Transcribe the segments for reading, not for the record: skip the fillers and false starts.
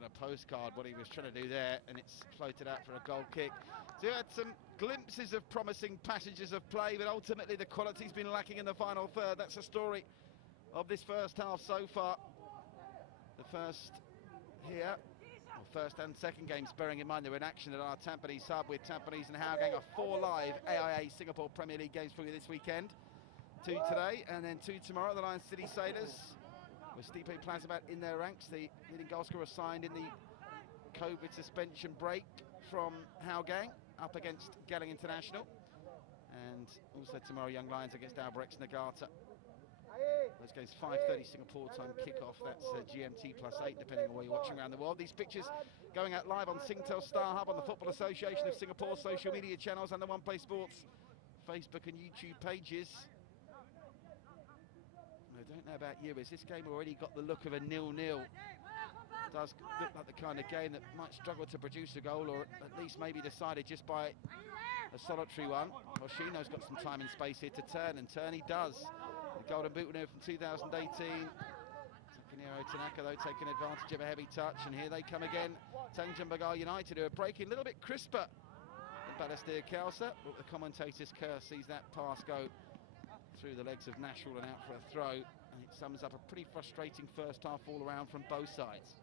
than a postcard what he was trying to do there, and it's floated out for a goal kick. So you had some glimpses of promising passages of play, but ultimately the quality's been lacking in the final third. That's the story of this first half so far. The first here, or first and second games, bearing in mind they were in action at our Tampines hub, with Tampines and Howgang are 4 live AIA Singapore Premier League games for you this weekend. 2 today and then 2 tomorrow. The Lion City Sailors with Stipe Plazibat in their ranks, the leading goal scorer signed in the COVID suspension break from Howgang, up against Gelling International. And also tomorrow, Young Lions against Albirex Niigata. Those games 5:30 Singapore time kickoff. That's GMT +8, depending on where you're watching around the world. These pictures going out live on Singtel Star Hub, on the Football Association of Singapore social media channels, and the One Play Sports Facebook and YouTube pages. I don't know about you, has this game already got the look of a 0-0? It does look like the kind of game that might struggle to produce a goal, or at least maybe decided just by a solitary one. Hoshino's got some time and space here to turn, and turn he does. The Golden Boot winner from 2018. Takanero Tanaka, though, taking advantage of a heavy touch, and here they come again. Tanjong Pagar United, who are breaking a little bit crisper than Balestier Khalsa, but the commentator's curse sees that pass go through the legs of Nashville and out for a throw, and it sums up a pretty frustrating first half all around from both sides.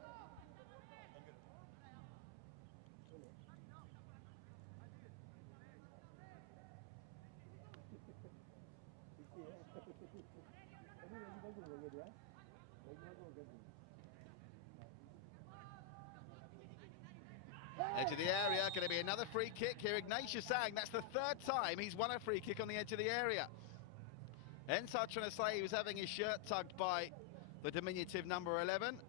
Edge of the area, going to be another free kick here. Ignatius Sang, that's the 3rd time he's won a free kick on the edge of the area. Ensar trying to say he was having his shirt tugged by the diminutive number 11,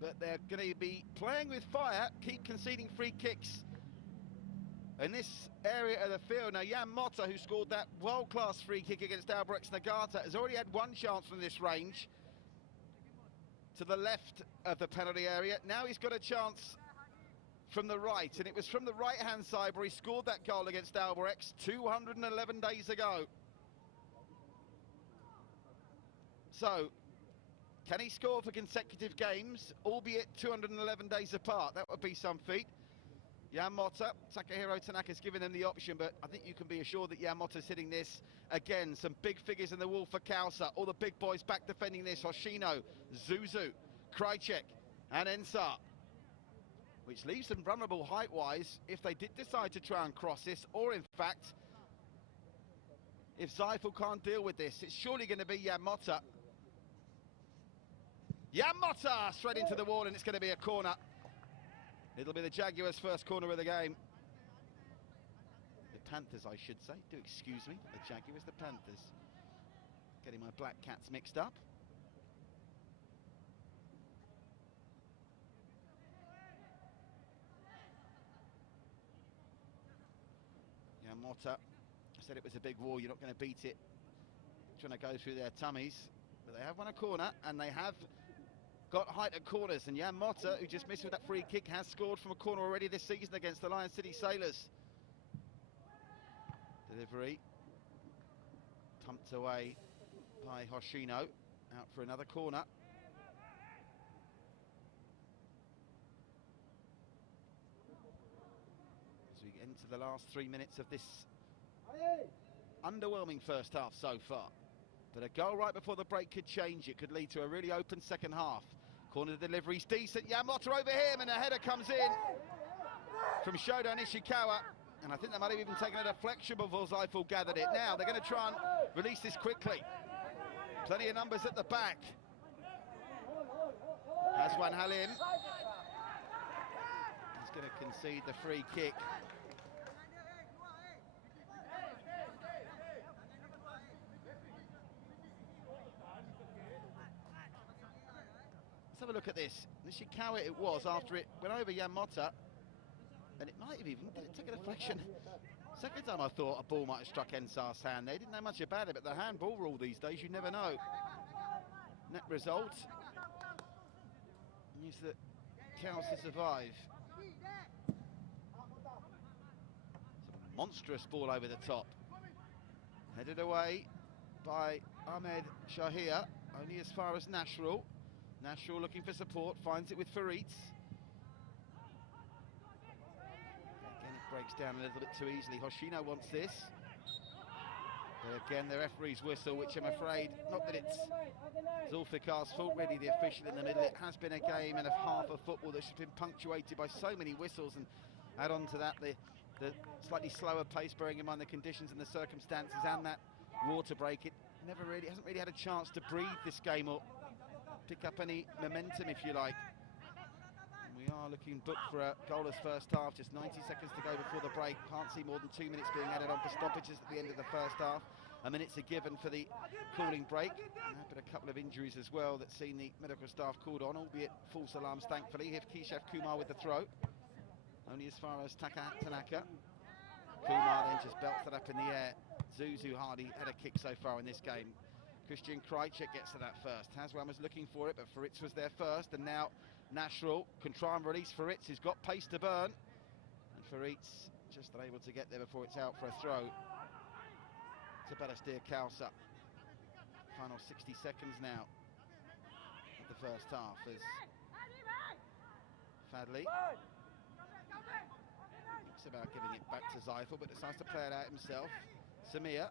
but they're going to be playing with fire, keep conceding free kicks in this area of the field. Now, Jan Motta, who scored that world-class free kick against Albirex Niigata, has already had one chance from this range to the left of the penalty area. Now he's got a chance from the right, and it was from the right-hand side where he scored that goal against Albirex 211 days ago. So, can he score for consecutive games, albeit 211 days apart? That would be some feat. Jan Motta, Takahiro Tanaka's given them the option, but I think you can be assured that Jan Motta's hitting this again. Some big figures in the wall for Khalsa. All the big boys back defending this. Hoshino, Zuzu, Krajcek and Ensar, which leaves them vulnerable height-wise if they did decide to try and cross this, or in fact, if Zeifel can't deal with this, it's surely going to be Jan Motta. Jan Motta straight into the wall, and it's going to be a corner. It'll be the Jaguars' first corner of the game. The Panthers, I should say. Do excuse me, the Jaguars, the Panthers. Getting my Black Cats mixed up. Jan Motta, I said it was a big wall, you're not going to beat it trying to go through their tummies, but they have won a corner, and they have got height at corners, and Jan Motta, who just missed with that free kick, has scored from a corner already this season against the Lion City Sailors. Delivery pumped away by Hoshino, out for another corner. As we get into the last 3 minutes of this underwhelming first half so far. But a goal right before the break could change it, could lead to a really open second half. Corner delivery's decent, Jan Motta over him, and a header comes in from Shoda Nishikawa. And I think they might have even taken a deflection before Zeifel gathered it. Now they're going to try and release this quickly. Plenty of numbers at the back. Aswan Halim. He's going to concede the free kick. Let's have a look at this. Nishikawa it was after it went over Jan Motta, and it might have even, did it take a deflection? Second time I thought a ball might have struck Ensar's hand. They didn't know much about it, but the handball rule these days, you never know. Net result is that Khalsa survive. It's a monstrous ball over the top. Headed away by Ahmed Shahir, only as far as Nashville. Nashville looking for support, finds it with Faritz. breaks down a little bit too easily. Hoshino wants this. But again, the referee's whistle, which I'm afraid, not that it's Zulfikar's fault, really, the official in the middle. It has been a game and a half of football that's been punctuated by so many whistles, and add on to that the slightly slower pace, bearing in mind the conditions and the circumstances, and that water break. It hasn't really had a chance to breathe this game or pick up any momentum, if you like. We are looking booked for a goalless first half, just 90 seconds to go before the break. Can't see more than 2 minutes being added on for stoppages at the end of the first half. A minute's a given for the cooling break. But a couple of injuries as well that's seen the medical staff called on, albeit false alarms, thankfully. Keshaf Kumar with the throw. Only as far as Tanaka. Kumar then just belts it up in the air. Zuzu hardly had a kick so far in this game. Christian Krajcek gets to that first. Hazwan was looking for it, but Fritz was there first, and now Nashrul can try and release Fritz. He's got pace to burn, and Fritz just unable to get there before it's out for a throw to Balestier Khalsa. Final 60 seconds now of the first half as Fadli thinks about giving it back to Zeifel, but decides to play it out himself. Samir.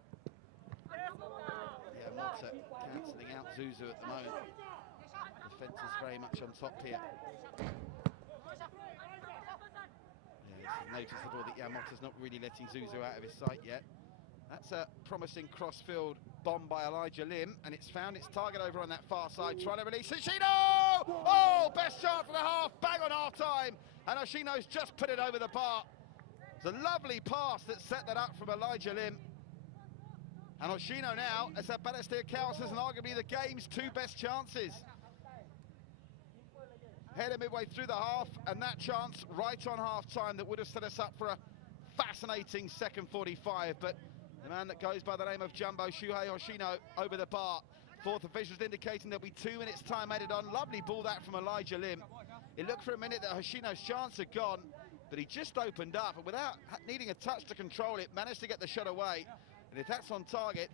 Yeah, Motta cancelling out Zuzu at the moment. Defence is very much on top here. Yeah, it's noticeable that Yamota's not really letting Zuzu out of his sight yet. That's a promising cross-field bomb by Elijah Lim, and it's found its target over on that far side, trying to release Hoshino! Oh, best chance of the half, bang on half-time, and Hoshino's just put it over the bar. It's a lovely pass that set that up from Elijah Lim. And Hoshino now, as that Balestier Khalsa and arguably the game's two best chances. Headed midway through the half, and that chance right on half-time that would have set us up for a fascinating second 45, but the man that goes by the name of Jumbo, Shuhei Hoshino, over the bar. Fourth officials indicating there'll be 2 minutes time added on. Lovely ball that from Elijah Lim. It looked for a minute that Hoshino's chance had gone, but he just opened up, and without needing a touch to control it, managed to get the shot away. And if that's on target,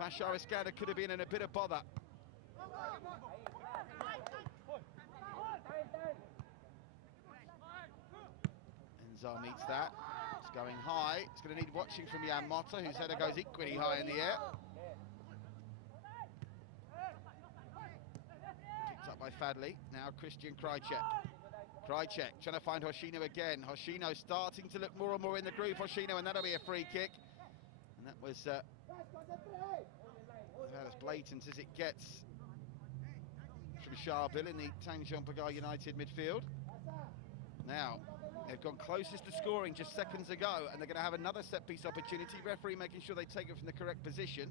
Fashar Iskandar could have been in a bit of bother. Enzar meets that. It's going high. It's going to need watching from Jan Motta, whose header goes equally high in the air. Picked up by Fadli. Now Christian Krajcek. Krajcek trying to find Hoshino again. Hoshino starting to look more and more in the groove. Hoshino, and that'll be a free kick. And that was about as blatant as it gets from Sharbil in the Tanjong Pagar United midfield. Now, they've gone closest to scoring just seconds ago, and they're going to have another set-piece opportunity. Referee making sure they take it from the correct position.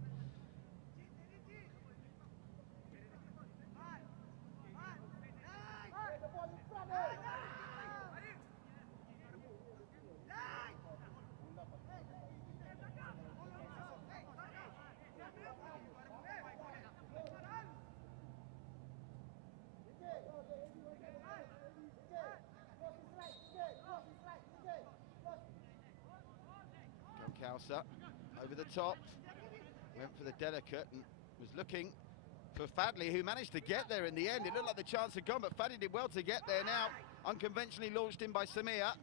Khalsa over the top, went for the delicate and was looking for Fadli, who managed to get there in the end. It looked like the chance had gone, but Fadli did well to get there. Now unconventionally launched in by Samir,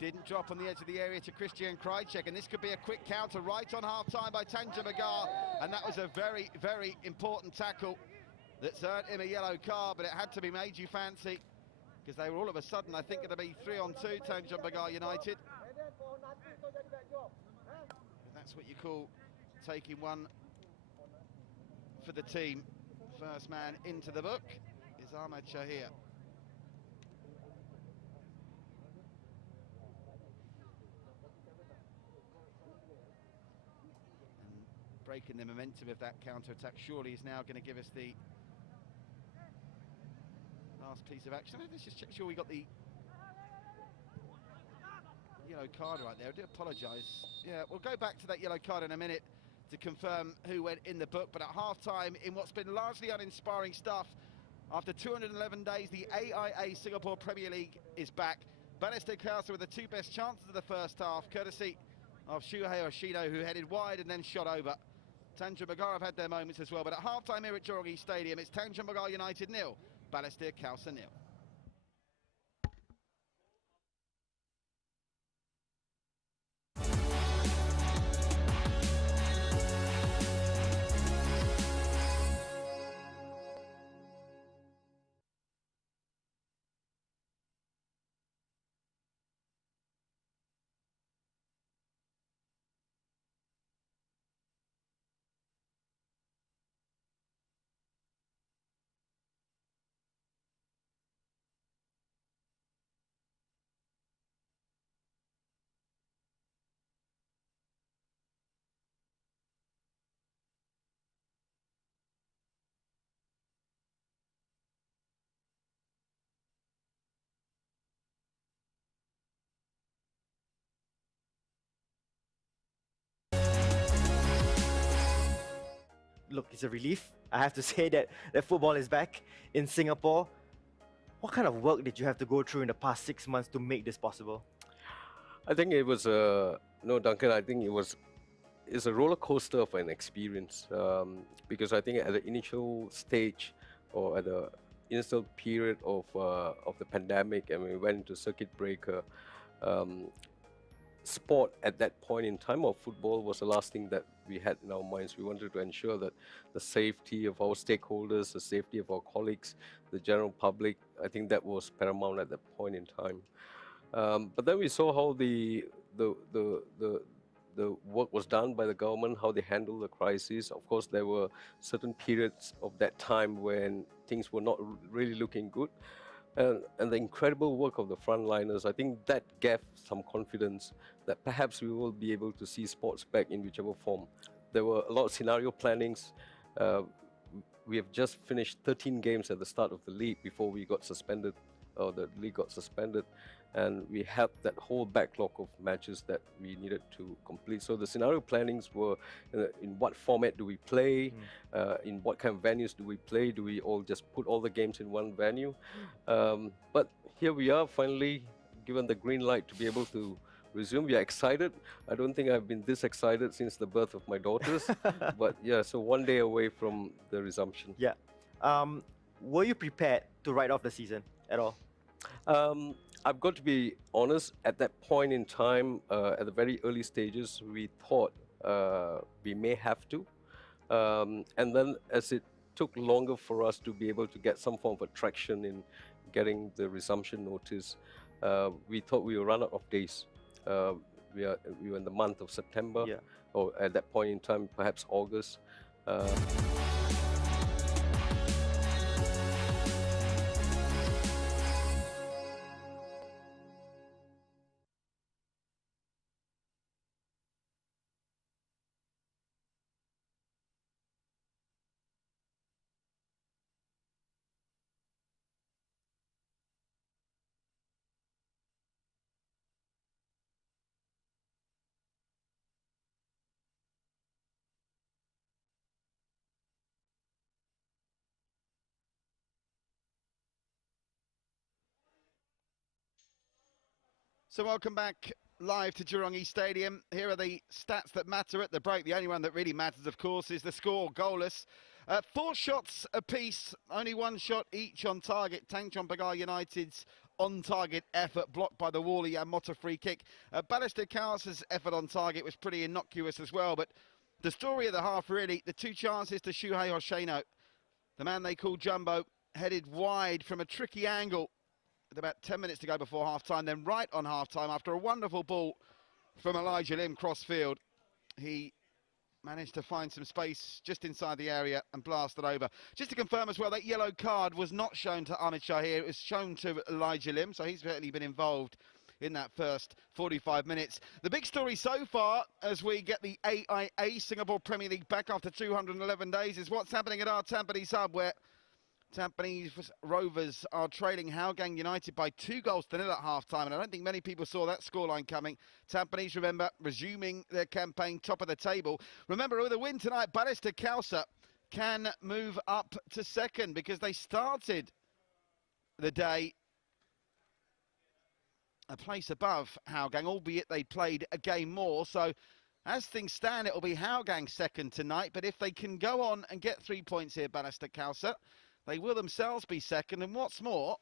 didn't drop on the edge of the area to Christian Krajcek, and this could be a quick counter right on half-time by Tanjong Pagar, and that was a very, very important tackle that's earned him a yellow card, but it had to be made, you fancy, because they were all of a sudden, I think, going to be 3-on-2, Tanjong Pagar United. That's what you call taking one for the team. First man into the book is Ahmed Shahir. And breaking the momentum of that counter-attack surely is now going to give us the last piece of action. Let's just check sure we got the yellow card right there. I do apologise. Yeah, we'll go back to that yellow card in a minute to confirm who went in the book, but at half-time, in what's been largely uninspiring stuff, after 211 days, the AIA Singapore Premier League is back. Balestier Khalsa with the two best chances of the first half, courtesy of Shuhei Hoshino, who headed wide and then shot over. Tanjong Pagar have had their moments as well, but at half-time here at Jurong East Stadium, it's Tanjong Pagar United 0, Balestier Khalsa 0. look, it's a relief. I have to say that football is back in Singapore. What kind of work did you have to go through in the past 6 months to make this possible? I think it was no, Duncan. I think it's a roller coaster of an experience, because I think at the initial stage or at the initial period of the pandemic, and we went into circuit breaker, um, sport at that point in time, or football, was the last thing that we had in our minds. We wanted to ensure that the safety of our stakeholders, the safety of our colleagues, the general public, I think that was paramount at that point in time. But then we saw how the, the, the, the work was done by the government, how they handled the crisis. Of course, there were certain periods of that time when things were not really looking good. And the incredible work of the frontliners, I think that gave some confidence that perhaps we will be able to see sports back in whichever form. There were a lot of scenario plannings. Uh, we have just finished 13 games at the start of the league before we got suspended, or the league got suspended, and we had that whole backlog of matches that we needed to complete. So the scenario plannings were in what format do we play, in what kind of venues do we play, do we all just put all the games in one venue? But here we are, finally given the green light to be able to resume. We are excited. I don't think I've been this excited since the birth of my daughters. But yeah, so one day away from the resumption. Yeah. Were you prepared to write off the season at all? I've got to be honest, at that point in time, at the very early stages, we thought we may have to. And then as it took longer for us to be able to get some form of traction in getting the resumption notice, we thought we would run out of days. We were in the month of September, or at that point in time, perhaps August. So welcome back live to Jurong East Stadium. Here are the stats that matter at the break. The only one that really matters, of course, is the score, goalless. 4 shots apiece, only 1 shot each on target. Tanjong Pagar United's on-target effort blocked by the Wally and Motta free kick. Balestier Khalsa's effort on target was pretty innocuous as well, but the story of the half, really, the 2 chances to Shuhei Hoshino. The man they call Jumbo headed wide from a tricky angle with about 10 minutes to go before half-time, then right on half-time, after a wonderful ball from Elijah Lim cross-field, he managed to find some space just inside the area and blast it over. Just to confirm as well, that yellow card was not shown to Ahmed Shahir, it was shown to Elijah Lim, so he's certainly been involved in that first 45 minutes. The big story so far, as we get the AIA Singapore Premier League back after 211 days, is what's happening at our Tampines hub, where Tampines Rovers are trailing Hougang United by 2-0 at half-time, and I don't think many people saw that scoreline coming. Tampines, remember, resuming their campaign top of the table. Remember, with a win tonight, Balestier Khalsa can move up to second, because they started the day a place above Hougang, albeit they played a game more. So as things stand, it will be Hougang second tonight, but if they can go on and get 3 points here, Balestier Khalsa, they will themselves be second, and what's more,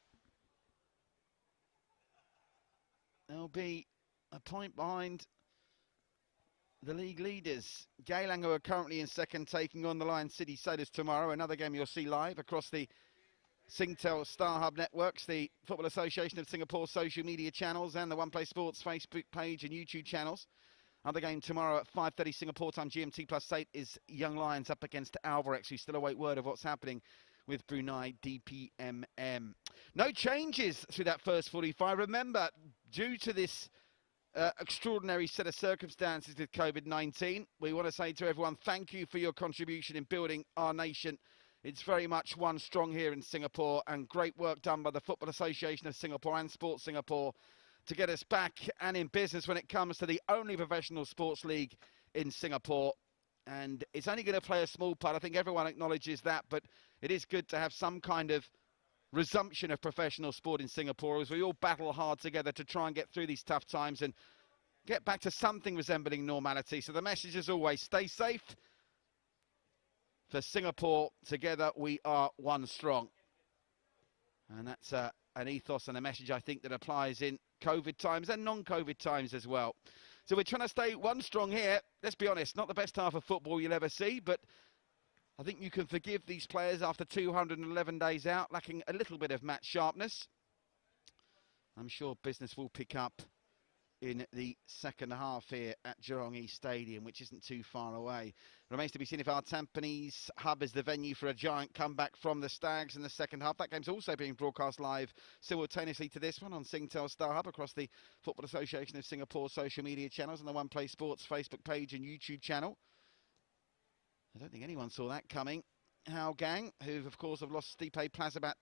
they'll be a point behind the league leaders. Geylang, who are currently in second, taking on the Lion City Sailors tomorrow. Another game you'll see live across the Singtel Star Hub networks, the Football Association of Singapore social media channels, and the One Play Sports Facebook page and YouTube channels. Another game tomorrow at 5:30 Singapore time, GMT +8, is Young Lions up against Alvarex, who still await word of what's happening with Brunei DPMM. No changes through that first 45. Remember, due to this extraordinary set of circumstances with COVID-19, we want to say to everyone, thank you for your contribution in building our nation. It's very much one strong here in Singapore, and great work done by the Football Association of Singapore and Sports Singapore to get us back and in business when it comes to the only professional sports league in Singapore. and it's only going to play a small part. I think everyone acknowledges that, but it is good to have some kind of resumption of professional sport in Singapore as we all battle hard together to try and get through these tough times and get back to something resembling normality. So the message is always stay safe. For Singapore, together we are one strong. And that's an ethos and a message, I think, that applies in COVID times and non-COVID times as well. So we're trying to stay one strong here. Let's be honest, not the best half of football you'll ever see, but I think you can forgive these players after 211 days out, lacking a little bit of match sharpness. I'm sure business will pick up in the second half here at Jurong East Stadium, which isn't too far away. Remains to be seen if our Tampines hub is the venue for a giant comeback from the Stags in the second half. That game's also being broadcast live simultaneously to this one on Singtel Star Hub across the Football Association of Singapore social media channels and the One Play Sports Facebook page and YouTube channel. I don't think anyone saw that coming. Hao Gang, who of course have lost Stipe Plazabat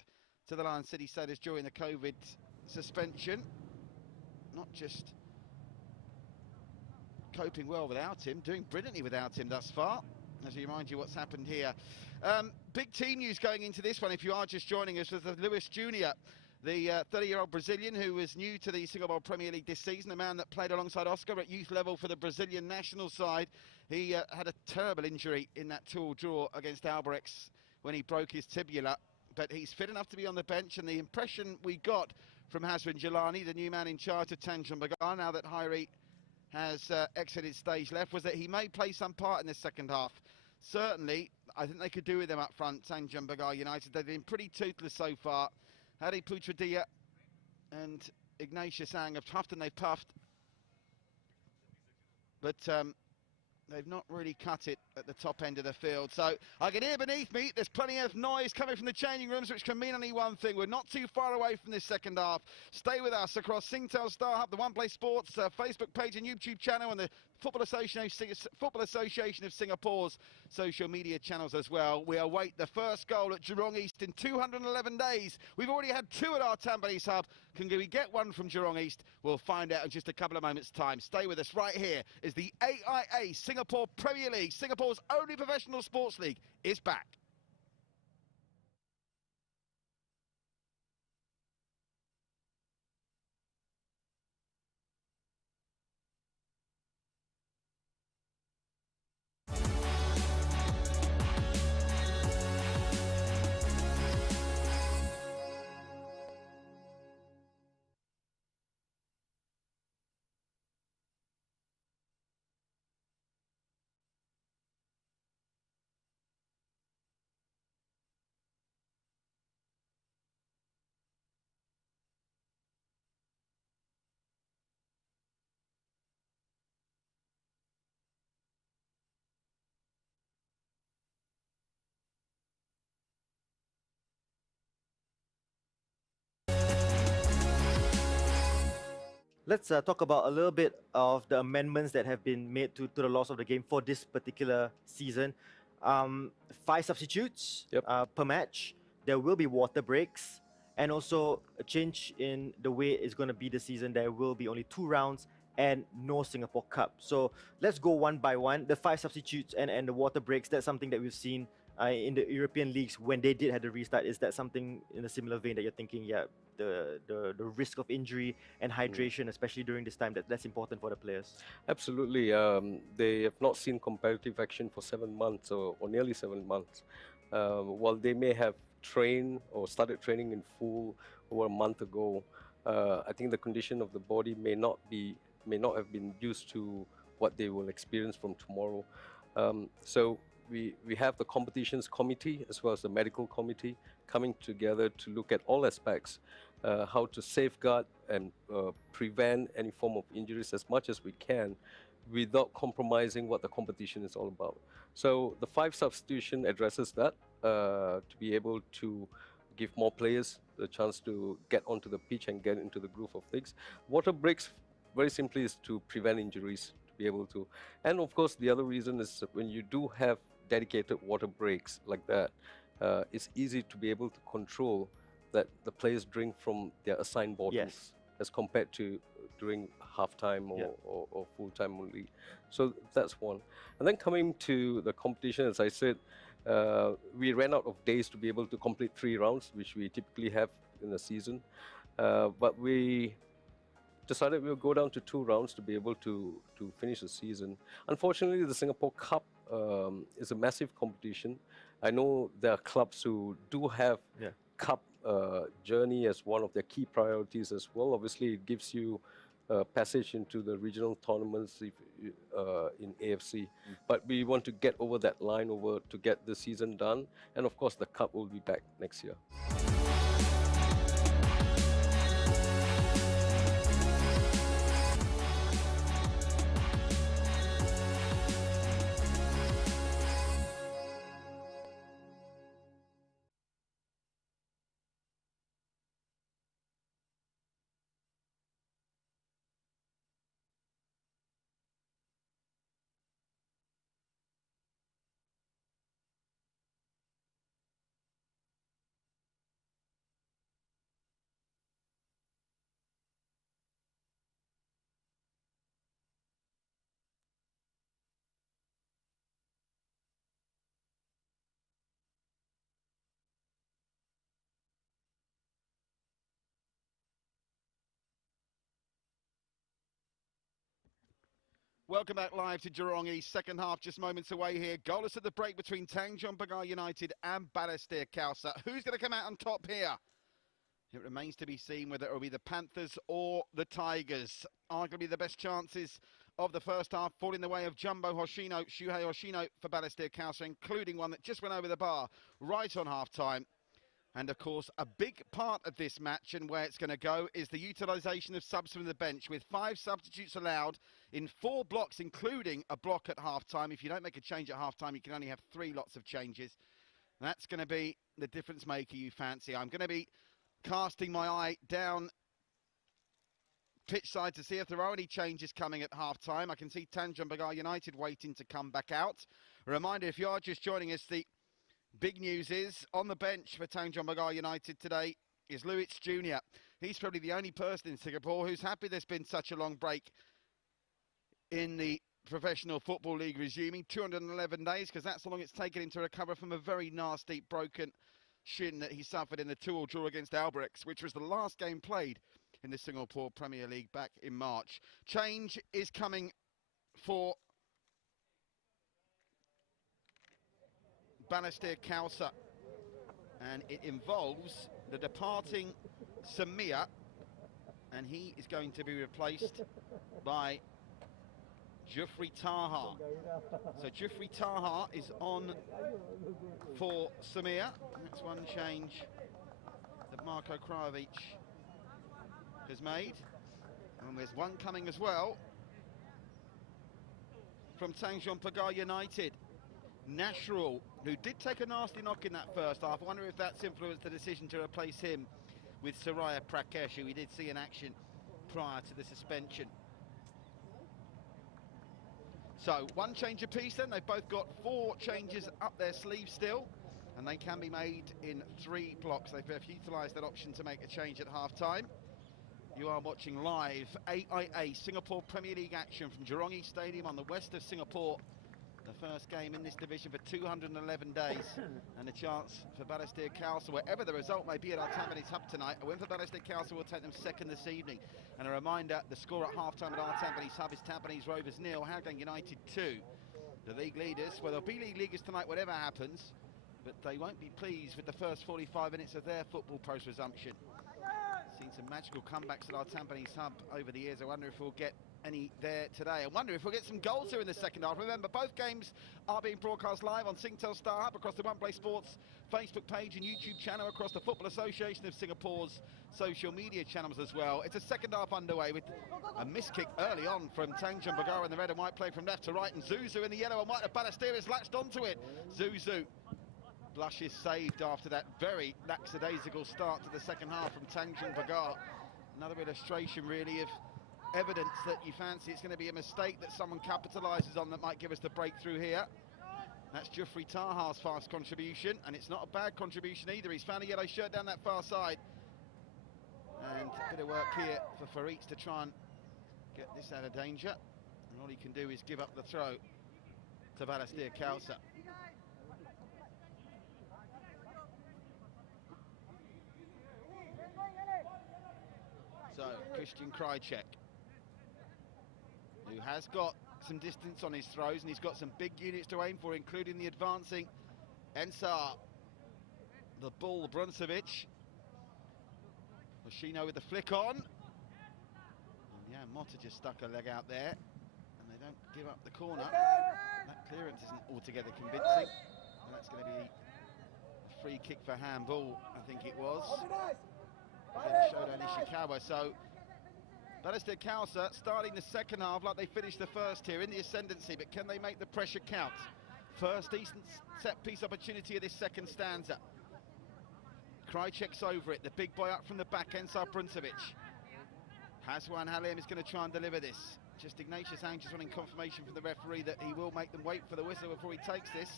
to the Lion City Sailors during the COVID suspension. Not just coping well without him, doing brilliantly without him thus far. As we remind you what's happened here. Big team news going into this one, if you are just joining us, with Lewis Jr., the 30-year-old Brazilian who was new to the Singapore Premier League this season, a man that played alongside Oscar at youth level for the Brazilian national side. He had a terrible injury in that 2-2 draw against Albirex when he broke his tibia, but he's fit enough to be on the bench, and the impression we got from Hazrin Jalani, the new man in charge of Tanjong Pagar, now that Hairi has exited stage left, was that he may play some part in the second half. Certainly, I think they could do with him up front, Tanjong Pagar United. They've been pretty toothless so far. Hari Putradia and Ignatius Ang have puffed and they've puffed, but they've not really cut it at the top end of the field. So I can hear beneath me, there's plenty of noise coming from the changing rooms, which can mean only one thing. We're not too far away from this second half. Stay with us across Singtel Star Hub, the One Play Sports Facebook page and YouTube channel, and the Football Association of Singapore's social media channels as well. We await the first goal at Jurong East in 211 days. We've already had two at our Tampines hub. Can we get one from Jurong East? We'll find out in just a couple of moments' time. Stay with us. Right here is the AIA Singapore Premier League. Singapore's only professional sports league is back. Let's talk about a little bit of the amendments that have been made to the laws of the game for this particular season. 5 substitutes per match. There will be water breaks, and also a change in the way it's going to be this season. There will be only 2 rounds and no Singapore Cup. So let's go one by one. The 5 substitutes and the water breaks, that's something that we've seen in the European leagues when they did have the restart. Is that something in a similar vein that you're thinking, yeah, the risk of injury and hydration, especially during this time, that's important for the players? Absolutely. They have not seen competitive action for 7 months or nearly 7 months. While they may have trained or started training in full over a month ago, I think the condition of the body may not have been used to what they will experience from tomorrow. So we have the competitions committee as well as the medical committee coming together to look at all aspects, how to safeguard and prevent any form of injuries as much as we can without compromising what the competition is all about. So the 5 substitution addresses that, to be able to give more players the chance to get onto the pitch and get into the groove of things. Water breaks, very simply, is to prevent injuries, to be able to. And of course, the other reason is when you do have dedicated water breaks like that, it's easy to be able to control that the players drink from their assigned bottles, as compared to during halftime Yeah. or full time only. So that's one. And then coming to the competition, as I said, we ran out of days to be able to complete 3 rounds, which we typically have in a season. But we decided we'll go down to 2 rounds to be able to finish the season. Unfortunately, the Singapore Cup is a massive competition. I know there are clubs who do have Yeah. Cup journey as one of their key priorities as well. Obviously, it gives you passage into the regional tournaments in AFC. But we want to get over that line to get the season done. And of course, the Cup will be back next year. Welcome back live to Jurong East. Second half just moments away here. Goalless at the break between Tanjong Pagar United and Balestier Khalsa. Who's going to come out on top here? It remains to be seen whether it will be the Panthers or the Tigers. Arguably the best chances of the first half fall in the way of Shuhei Hoshino for Balestier Khalsa, including one that just went over the bar right on half-time. And, of course, a big part of this match and where it's going to go is the utilisation of subs from the bench, with 5 substitutes allowed in 4 blocks, including a block at half-time. If you don't make a change at half-time, you can only have 3 lots of changes. That's going to be the difference maker you fancy. I'm going to be casting my eye down pitch side to see if there are any changes coming at half-time. I can see Tanjong Pagar United waiting to come back out. A reminder, if you are just joining us, the big news is, on the bench for Tanjong Pagar United today is Lewis Jr. He's probably the only person in Singapore who's happy there's been such a long break in the Professional Football League resuming. 211 days, because that's how long it's taken him to recover from a very nasty broken shin that he suffered in the 2-2 draw against Albrechts, which was the last game played in the Singapore Premier League back in March. Change is coming for Balestier Khalsa, and it involves the departing Samir, and he is going to be replaced by Jufri Taha. So Jufri Taha is on for Samir. That's one change that Marko Krajovic has made, and there's one coming as well from Tanjong Pagar United. Nashrul, who did take a nasty knock in that first half. I wonder if that's influenced the decision to replace him with Soraya Prakesh, who we did see in action prior to the suspension. So, one change apiece then. They've both got 4 changes up their sleeve still, and they can be made in 3 blocks. They've utilised that option to make a change at half-time. You are watching live AIA Singapore Premier League action from Jurong East Stadium on the west of Singapore. The first game in this division for 211 days, and a chance for Balestier Khalsa, wherever the result may be at our Tampines Hub tonight. A win for Balestier Khalsa will take them second this evening. And a reminder, the score at half-time at our Tampines Hub is Tampines Rovers 0, Hougang United 2. The league leaders, well, they'll be league leaders tonight whatever happens, but they won't be pleased with the first 45 minutes of their football post-resumption. Seen some magical comebacks at our Tampines Hub over the years. I wonder if we'll get any there today. I wonder if we'll get some goals here in the second half. Remember, both games are being broadcast live on Singtel Star Hub, across the One Play Sports Facebook page and YouTube channel, across the Football Association of Singapore's social media channels as well. It's a second half underway with a miss kick early on from Tanjong Pagar in the red and white, play from left to right, and Zuzu in the yellow and white of Balestier has latched onto it. Zuzu blushes saved after that very lackadaisical start to the second half from Tanjong Pagar. Another illustration really of evidence that you fancy it's going to be a mistake that someone capitalises on that might give us the breakthrough here. That's Jufri Taha's fast contribution, and it's not a bad contribution either. He's found a yellow shirt down that far side, and a bit of work here for Farid to try and get this out of danger, and all he can do is give up the throw to Balestier Khalsa. So, Christian Krycek, who has got some distance on his throws, and he's got some big units to aim for, including the advancing Ensar, the bull Bruncevic. Hoshino with the flick on. And yeah, Motta just stuck a leg out there, and they don't give up the corner. That clearance isn't altogether convincing, and that's going to be a free kick for handball, I think it was. Shodan Ishikawa. So Balestier Khalsa starting the second half like they finished the first here in the ascendancy, but can they make the pressure count? First decent set piece opportunity of this second stanza. Krycek's over it, the big boy up from the back, Ensar Bruncevic. Haswan Halim is going to try and deliver this. Just Ignatius Anges wanting confirmation from the referee that he will make them wait for the whistle before he takes this.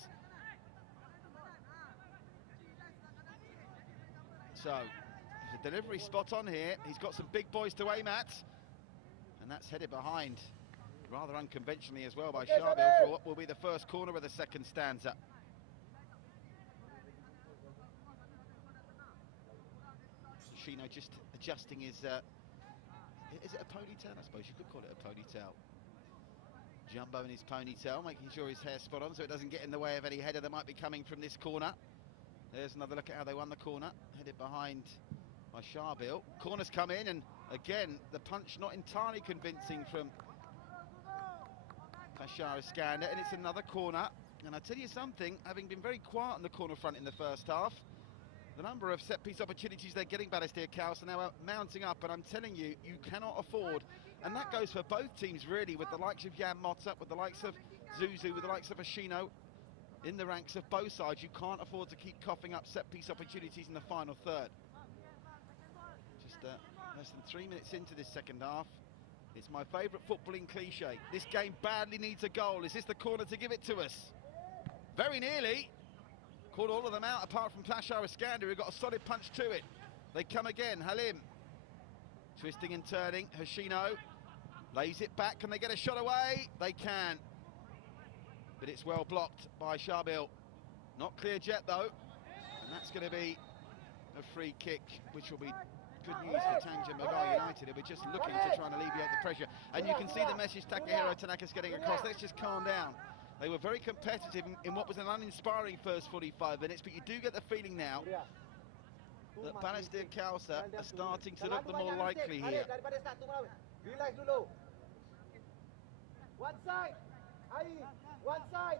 So there's a delivery spot on here. He's got some big boys to aim at, and that's headed behind rather unconventionally as well by Sharbil for what will be the first corner of the second stanza. Shino just adjusting his, is it a ponytail? I suppose you could call it a ponytail. Jumbo in his ponytail, making sure his hair's spot on so it doesn't get in the way of any header that might be coming from this corner. There's another look at how they won the corner, headed behind by Sharbil. Corner's come in, and again, the punch not entirely convincing from Bashar Iskander, and it's another corner. And I tell you something, having been very quiet on the corner front in the first half, the number of set-piece opportunities they're getting, Balestier Khalsa, now are mounting up, and I'm telling you, you cannot afford, and that goes for both teams really, with the likes of Jan Motta, with the likes of Zuzu, with the likes of Hoshino, in the ranks of both sides. You can't afford to keep coughing up set-piece opportunities in the final third. Just less than 3 minutes into this second half. It's my favourite footballing cliche. This game badly needs a goal. Is this the corner to give it to us? Very nearly. Caught all of them out apart from Bashar Iskander, who got a solid punch to it. They come again. Halim twisting and turning. Hoshino lays it back. Can they get a shot away? They can. But it's well blocked by Sharbil. Not cleared yet though. And that's going to be a free kick, which will be good news for Tanjong Pagar United, who are just looking to try and alleviate the pressure. And you can see the message Takahiro Tanaka's getting across. Let's just calm down. They were very competitive in what was an uninspiring first 45 minutes, but you do get the feeling now that Balestier Khalsa are starting to look the more likely here. One side. One side.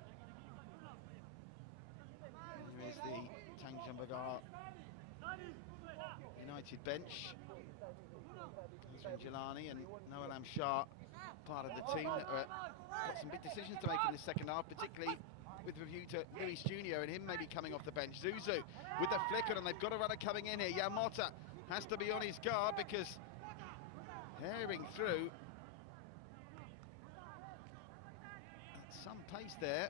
Here is the Tanjong Pagar United bench. From Jelani and Noel Amshar, part of the team that got some big decisions to make in the second half, particularly with review to Luis Jr. and him maybe coming off the bench. Zuzu with the flicker, and they've got a runner coming in here. Yamota has to be on his guard because herring through at some pace there.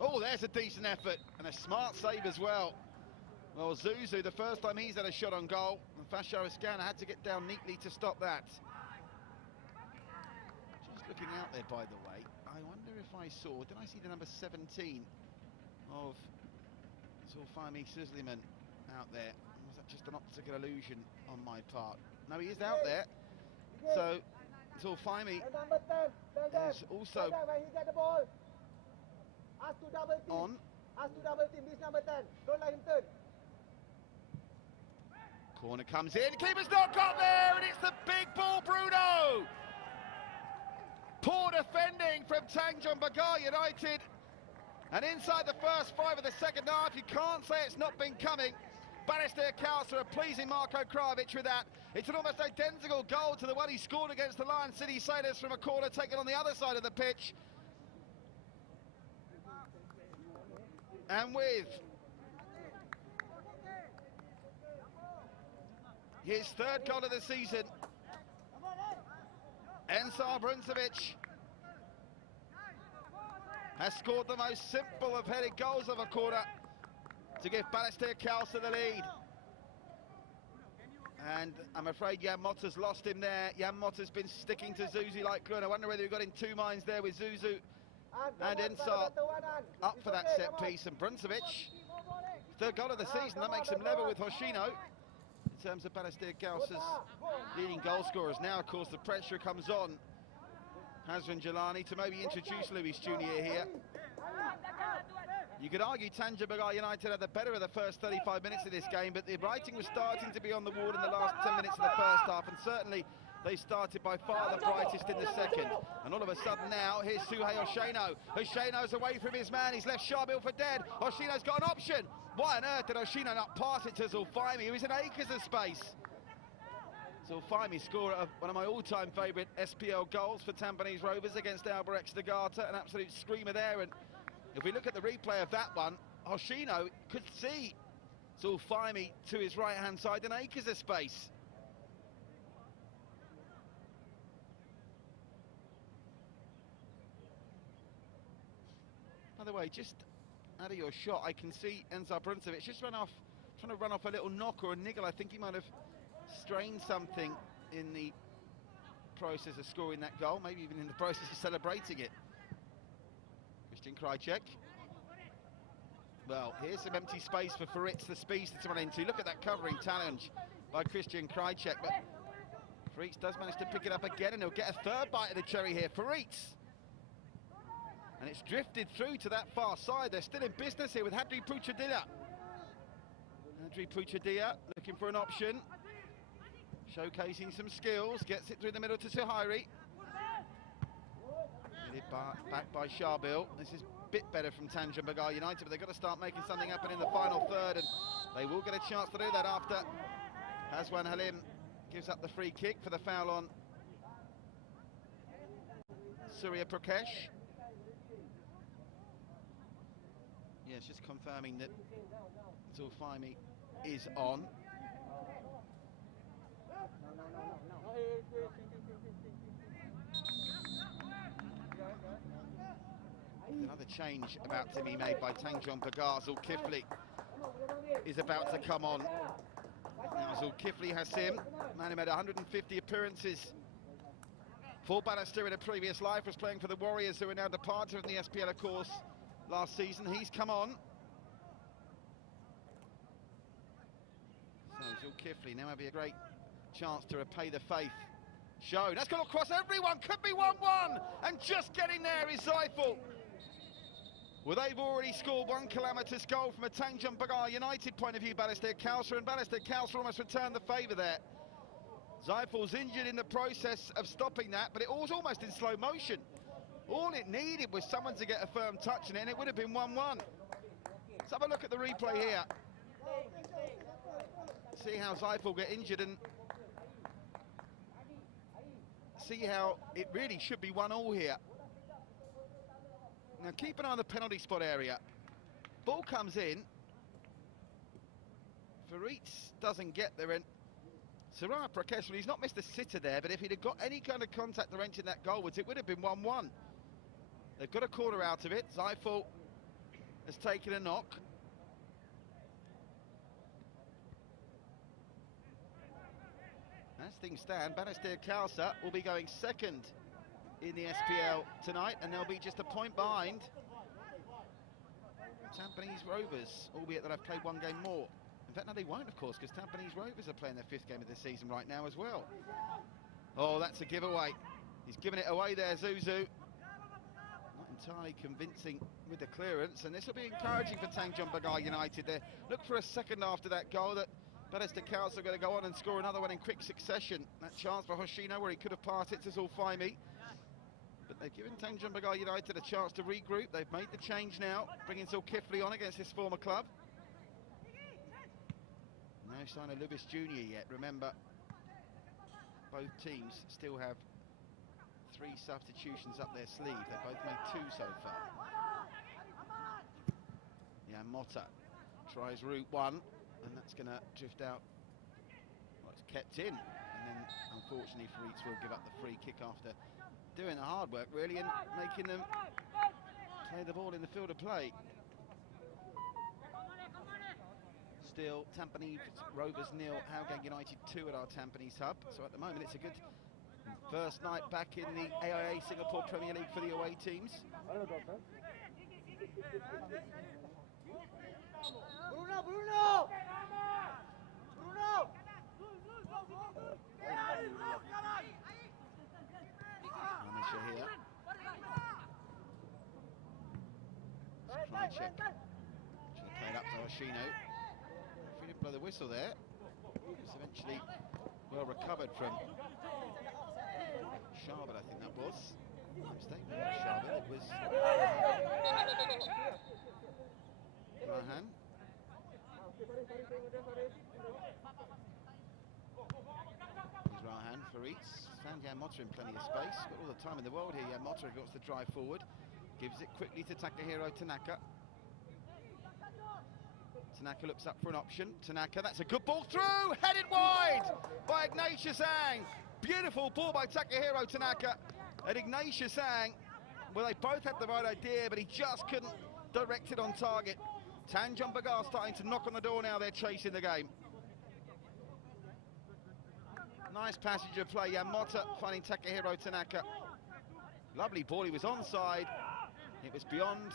Oh, there's a decent effort and a smart save as well. Well, Zuzu, the first time he's had a shot on goal, and Bashar Iskander had to get down neatly to stop that. Just looking out there, by the way, I wonder if I saw, did I see the number 17 of Zulfami Suzliman out there? Or was that just an optical illusion on my part? No, he is out there. So, Zulfami is also on. Ask to double team, this number 10. Don't let him turn. Corner comes in, keeper's not got there, and it's the big ball, Bruno! Poor defending from Tanjong Pagar United. And inside the first 5 of the second half, you can't say it's not been coming. Balestier Khalsa are pleasing Marko Krajovic with that. It's an almost identical goal to the one he scored against the Lion City Sailors from a corner taken on the other side of the pitch. And with his third goal of the season, Ensar Bruncevic has scored the most simple of headed goals of a corner to give Balestier Khalsa the lead. And I'm afraid Jan Motta's lost him there. Jan Motta's been sticking to Zuzu like glue. I wonder whether he got in two minds there with Zuzu and Ensar up for that set piece. And Bruncevic, third goal of the season, that makes him level with Hoshino in terms of Balestier Khalsa's leading goal scorers. Now, of course, the pressure comes on Hazvan Jelani to maybe introduce Luis Junior here. You could argue Tanjong Pagar United had the better of the first 35 minutes of this game, but the writing was starting to be on the wall in the last 10 minutes of the first half, and certainly they started by far the brightest in the second. And all of a sudden now, here's Suhei Hoshino. Hoshino's away from his man, he's left Sharbil for dead. Hoshino's got an option. Why on earth did Hoshino not pass it to Zulfaimi, who is in acres of space? Zulfaimi scored one of my all-time favourite SPL goals for Tampines Rovers against Albirex Nagata, an absolute screamer there. And if we look at the replay of that one, Hoshino could see Zulfaimi to his right-hand side in acres of space. By the way, just out of your shot, I can see Ensar Bruncevic just trying to run off a little knock or a niggle. I think he might have strained something in the process of scoring that goal, maybe even in the process of celebrating it. Christian Krajcek. Well, here's some empty space for Fritz, the speed to run into. Look at that covering challenge by Christian Krajcek, but Fritz does manage to pick it up again, and he'll get a third bite of the cherry here. Fritz. And it's drifted through to that far side. They're still in business here with Hadri Puchadilla. Hadri Puchadilla looking for an option. Showcasing some skills. Gets it through the middle to Suhairi. Back by Sharbil. This is a bit better from Tanjong Pagar United, but they've got to start making something happen in the final third, and they will get a chance to do that after Hazwan Halim gives up the free kick for the foul on Surya Prakesh. Yes, just confirming that Zulfaimi is on. Another change about to be made by Tanjong Pagar. Zulkifli is about to come on. Now Zulkifli has him. Man who made 150 appearances for Balestier in a previous life, was playing for the Warriors, who are now departed from the SPL, of course, last season. He's come on. So Zulkifli now having a great chance to repay the faith shown. That's gone across everyone, could be 1-1, and just getting there is Zeifel. Well, they've already scored one calamitous goal from a Tanjong Pagar United point of view, Balestier Khalsa, and Balestier Khalsa almost returned the favour there. Zeifel's injured in the process of stopping that, but it was almost in slow motion. All it needed was someone to get a firm touch in it, and it would have been 1-1. Let's have a look at the replay here. See how Zeifel got injured and see how it really should be 1-1 here. Now keep an eye on the penalty spot area. Ball comes in. Faritz doesn't get there, and Surya Prakesh, well, he's not missed a sitter there, but if he'd have got any kind of contact wrenching that goalwards, it would have been 1-1. They've got a corner out of it. Zeifel has taken a knock. As things stand, Balestier Khalsa will be going second in the SPL tonight, and they'll be just a point behind Tampines Rovers, albeit that I've played one game more. In fact, no, they won't, of course, because Tampines Rovers are playing their 5th game of the season right now as well. Oh, that's a giveaway. He's given it away there, Zuzu. Not entirely convincing with the clearance, and this will be encouraging for Tanjong Pagar United. They look for a second after that goal that Balestier Khalsa are going to go on and score another one in quick succession. That chance for Hoshino where he could have passed it to Zulfaimi. But they've given Tanjong Pagar United a chance to regroup. They've made the change now, bringing Zulkifli on against his former club. No sign of Lubis Junior yet. Remember, both teams still have 3 substitutions up their sleeve. They've both made 2 so far. Yeah, Motta tries route 1, and that's going to drift out. Well, it's kept in, and then unfortunately Fritz will give up the free kick after doing the hard work really and making them play the ball in the field of play. still. Tampines Rovers 0, Howgang United 2 at our Tampines hub. So at the moment it's a good first night back in the AIA Singapore Premier League for the away teams. Bruno! Amisha here. Krychek. Should have played up to Oshino. If we didn't blow the whistle there, it was eventually well recovered from Sharbat, I think that was. No mistake, it was Sharbat. It was Rahan. Here's Rahan, Faris. Found Jan Motta in plenty of space. Got all the time in the world here. Jan Motta wants to drive forward. Gives it quickly to Takahiro Tanaka. Tanaka looks up for an option. Tanaka, that's a good ball through! Headed wide by Ignatius Ang. Beautiful ball by Takahiro Tanaka. And Ignatius Ang, well, they both had the right idea, but he just couldn't direct it on target. Tanjong Pagar starting to knock on the door now. They're chasing the game. Nice passage of play. Yamota finding Takahiro Tanaka. Lovely ball. He was onside. It was beyond.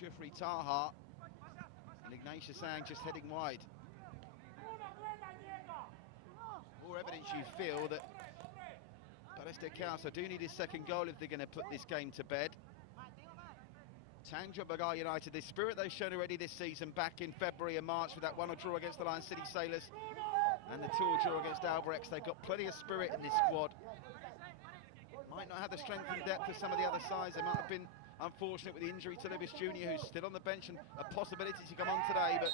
Jeffrey Taha. And Ignatius Ang just heading wide. More evidence you feel that Balestier Khalsa do need his second goal if they're going to put this game to bed. Tanjong Pagar United, the spirit they've shown already this season back in February and March with that 1-1 draw against the Lion City Sailors and the 2-2 draw against Albrechts. They've got plenty of spirit in this squad. Might not have the strength and depth of some of the other sides. They might have been unfortunate with the injury to Lewis Jr., who's still on the bench and a possibility to come on today, but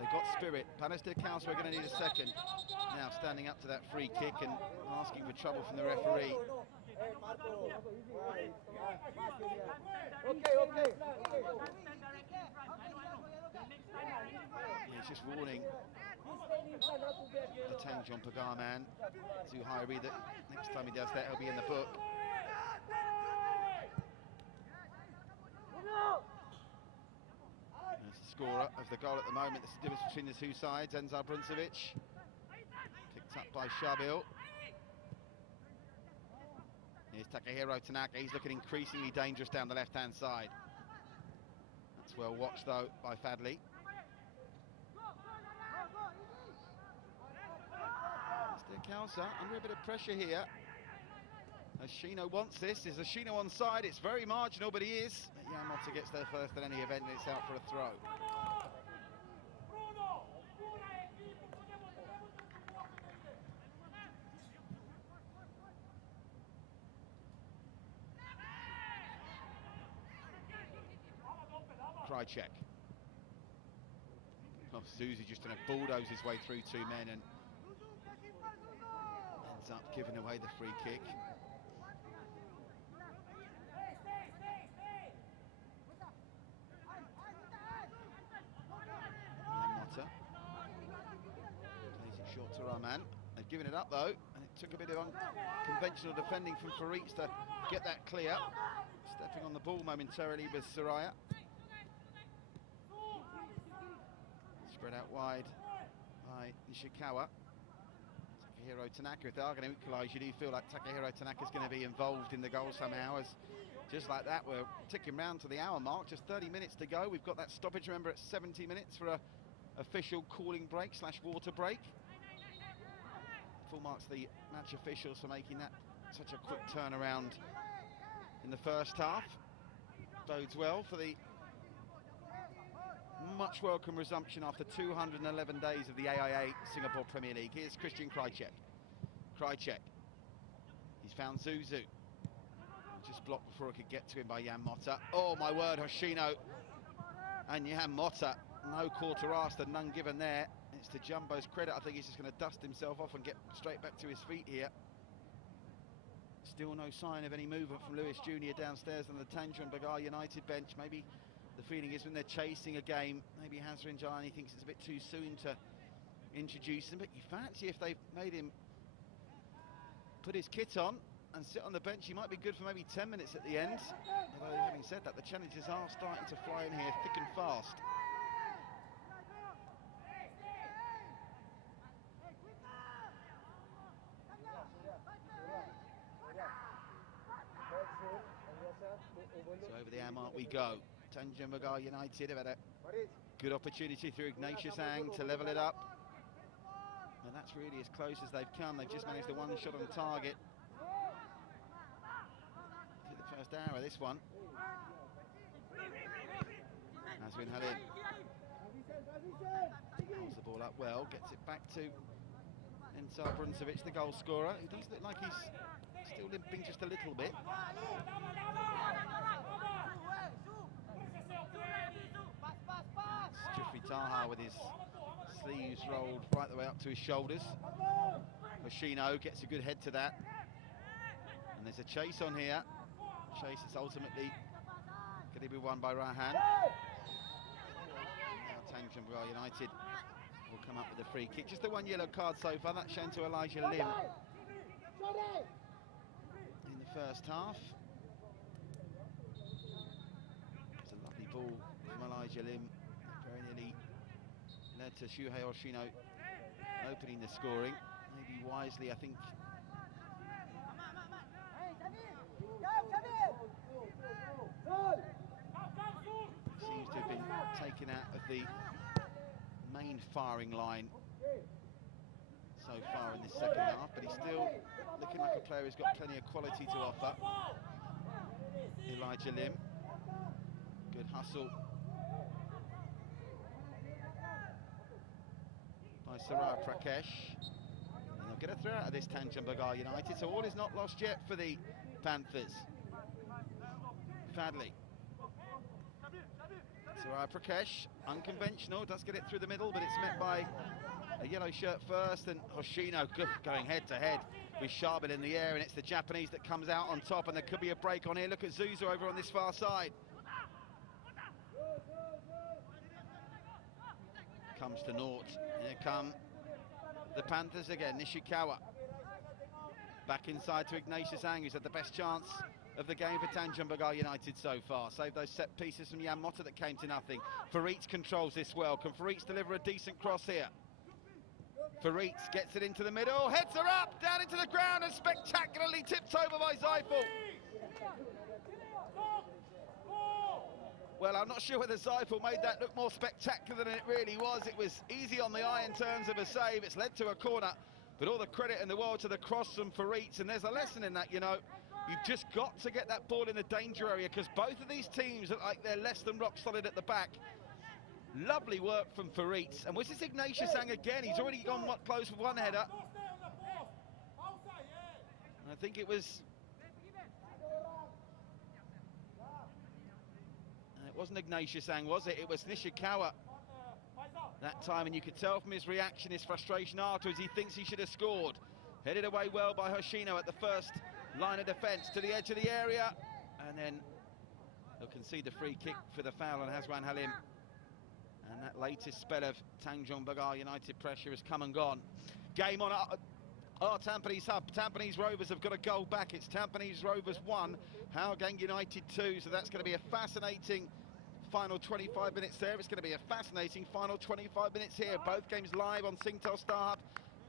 they've got spirit. Balestier Khalsa are going to need a second. Now standing up to that free kick and asking for trouble from the referee. He's just warning the Tanjong Pagar man, Zuhairi, that next time he does that, he'll be in the book. There's the scorer of the goal at the moment. There's the difference between the two sides. Enzar Bruncevic, picked up by Shabil. Here's Takahiro Tanaka. He's looking increasingly dangerous down the left-hand side. That's well watched, though, by Fadley. Balestier Khalsa under a bit of pressure here. Oshino wants this. Is Oshino onside? It's very marginal, but he is. Yamota gets there first in any event, and it's out for a throw. Krychek. Oh, Susie just going to bulldoze his way through two men and ends up giving away the free kick. Motta plays it short to Rahman. They've given it up though, and it took a bit of unconventional defending from Faritz to get that clear. Stepping on the ball momentarily was Soraya. Spread out wide by Nishikawa. Takahiro Tanaka, if they are going to equalise, you do feel like Takahiro Tanaka is going to be involved in the goal somehow, as just like that we're ticking round to the hour mark, just 30 minutes to go. We've got that stoppage, remember, at 70 minutes for a official cooling break / water break. Full marks the match officials for making that such a quick turnaround in the first half. Bodes well for the much welcome resumption after 211 days of the AIA Singapore Premier League. Here's Christian Krychek. Krychek. He's found Zuzu. Just blocked before it could get to him by Jan Motta. Oh my word, Hoshino and Jan Motta. No quarter asked and none given there. It's to Jumbo's credit. I think he's just going to dust himself off and get straight back to his feet here. Still no sign of any movement from Lewis Jr. downstairs on the Tanjong Pagar United bench. Maybe the feeling is when they're chasing a game, maybe Hazrin Jalani thinks it's a bit too soon to introduce him, but you fancy if they've made him put his kit on and sit on the bench. He might be good for maybe 10 minutes at the end. Although, having said that, the challenges are starting to fly in here thick and fast. So over the hour mark we go. Tanjong Pagar United have had a good opportunity through Ignatius Ang to level it up. And that's really as close as they've come. They've just managed the one shot on target. Hit the first hour, this one. Aswin Halim holds the ball up well, gets it back to Ensar Bruncevic, the goal scorer, who does look like he's still limping just a little bit. Jeffrey Taha with his sleeves rolled right the way up to his shoulders. Hoshino gets a good head to that. And there's a chase on here. Chase is ultimately going to be won by Rahan. Now Tanjong Pagar United will come up with a free kick. Just the one yellow card so far. That's shown to Elijah Lim in the first half. It's a lovely ball from Elijah Lim. Very nearly led to Shuhei Hoshino opening the scoring. Maybe wisely, I think. Seems to have been taken out of the main firing line so far in this second half, but he's still looking like a player who's got plenty of quality to offer. Elijah Lim, good hustle by Sarai Prakesh. And they'll get a throw out of this Tanjong Pagar United, so all is not lost yet for the Panthers. Fadley. Sarai Prakesh, unconventional, does get it through the middle, but it's met by a yellow shirt first, and Hoshino going head to head with Sharbin in the air, and it's the Japanese that comes out on top, and there could be a break on here. Look at Zuzu over on this far side. Comes to naught. Here come the Panthers again. Nishikawa back inside to Ignatius Ang, who's had the best chance of the game for Tanjong Pagar United so far. Save those set pieces from Jan Motta that came to nothing. Faritz controls this well. Can Faritz deliver a decent cross here? Faritz gets it into the middle, heads her up, down into the ground, and spectacularly tipped over by Zeifel. Well, I'm not sure whether Zeifel made that look more spectacular than it really was. It was easy on the eye in terms of a save. It's led to a corner, but all the credit in the world to the cross from Faritz, and there's a lesson in that, you know. You've just got to get that ball in the danger area, because both of these teams look like they're less than rock solid at the back. Lovely work from Faritz. And was this Ignatius Ang again? He's already gone close with one header. I think it was... It wasn't Ignatius Ang, was it? It was Nishikawa that time, and you could tell from his reaction, his frustration afterwards, he thinks he should have scored. Headed away well by Hoshino at the first line of defence to the edge of the area, and then they'll concede the free kick for the foul on Aswin Halim. And that latest spell of Tanjong Pagar United pressure has come and gone. Game on our Tampines hub. Tampines Rovers have got a goal back. It's Tampines Rovers 1, Howgang United 2. So that's going to be a fascinating final 25 minutes there. It's going to be a fascinating final 25 minutes here. Both games live on Singtel Star Hub,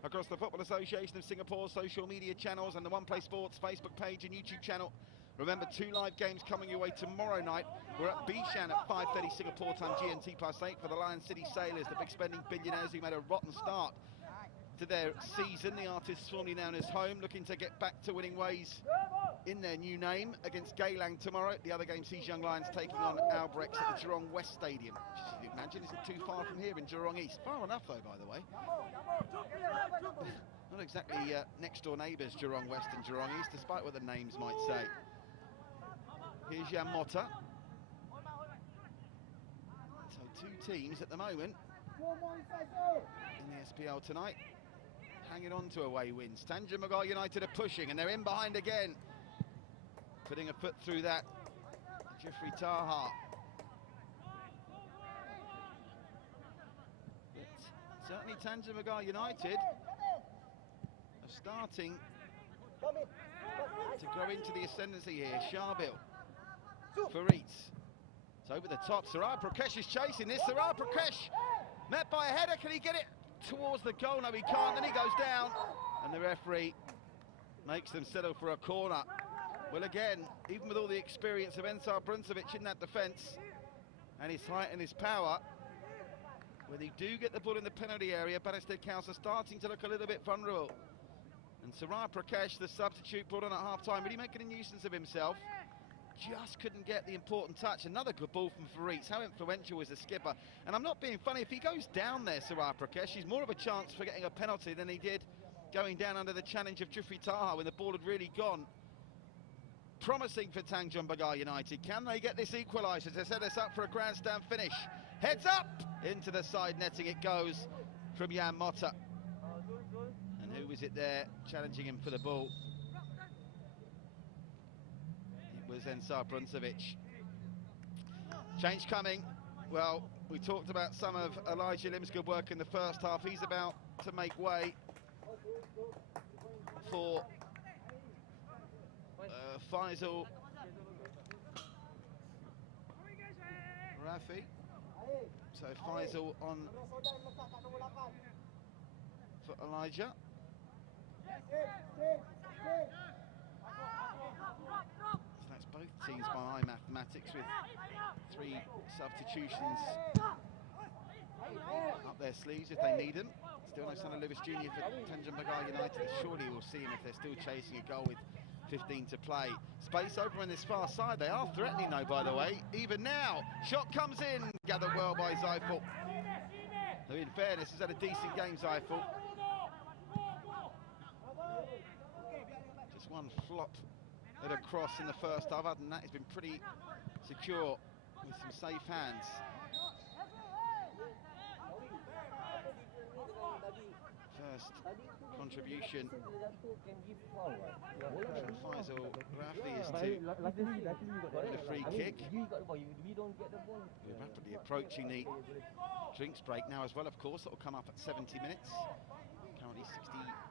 across the Football Association of Singapore's social media channels and the One Play Sports Facebook page and YouTube channel. Remember, 2 live games coming your way tomorrow night. We're at Bishan at 5:30 Singapore time GMT +8 for the Lion City Sailors, the big spending billionaires who made a rotten start to their season. The artists formerly known as Home, looking to get back to winning ways in their new name against Geylang tomorrow. The other game sees Young Lions taking on Albrechts at the Jurong West Stadium, which, as you can imagine, isn't too far from here in Jurong East. Far enough though, by the way. Not exactly next door neighbours, Jurong West and Jurong East, despite what the names might say. Here's Jan Motta. So 2 teams at the moment in the SPL tonight hanging on to away wins. Tanjong Pagar United are pushing, and they're in behind again. Putting a foot through that, Jeffrey Taha. But certainly Tanjong Pagar United are starting to grow into the ascendancy here. Sharbil, Faritz. It's over the top. Sarar Prakesh is chasing this. Sarar Prakesh met by a header. Can he get it towards the goal? No, he can't. Then he goes down. And the referee makes them settle for a corner. Well, again, even with all the experience of Ensar Bruncevic in that defence, and his height and his power, when they do get the ball in the penalty area, Balestier Khalsa starting to look a little bit vulnerable. And Sarar Prakesh, the substitute brought on at half-time, really making a nuisance of himself. Just couldn't get the important touch. Another good ball from Faritz. How influential is the skipper? And I'm not being funny, if he goes down there, Sarar Prakesh, he's more of a chance for getting a penalty than he did going down under the challenge of Jufri Taha when the ball had really gone. Promising for Tanjong Pagar United. Can they get this equaliser to set us up for a grandstand finish? Heads up! Into the side netting it goes from Jan Motta. And who was it there challenging him for the ball? It was Ensar Bruncevic. Change coming. Well, we talked about some of Elijah Lim's good work in the first half. He's about to make way for Faisal Rafi. So Faisal on for Elijah. So that's both teams by eye mathematics with 3 substitutions up their sleeves if they need them. Still no sign of Lewis Jr. for Tanjong Pagar United. Surely we'll see him if they're still chasing a goal with 15 to play. Space over on this far side. They are threatening though, by the way. Even now, shot comes in. Gathered well by Zeifel. So in fairness, he's had a decent game, Zeifel. Just one flop at a cross in the first half. Other than that, he's been pretty secure with some safe hands. First contribution from Faisal Rafi is to the free kick. We're rapidly approaching the drinks break now as well, of course. That will come up at 70 minutes. Currently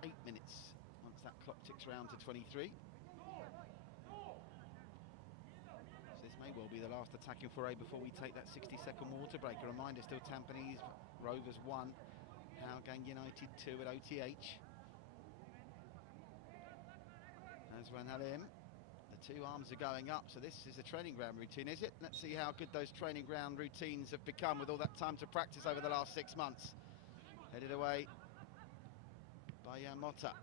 68 minutes once that clock ticks round to 23. So this may well be the last attacking foray before we take that 60-second water break. A reminder, still Tampines Rovers 1. Hougang United 2 at OTH. Azwan Halim, the 2 arms are going up, so this is a training ground routine, is it? Let's see how good those training ground routines have become with all that time to practice over the last 6 months. Headed away by Jan Motta.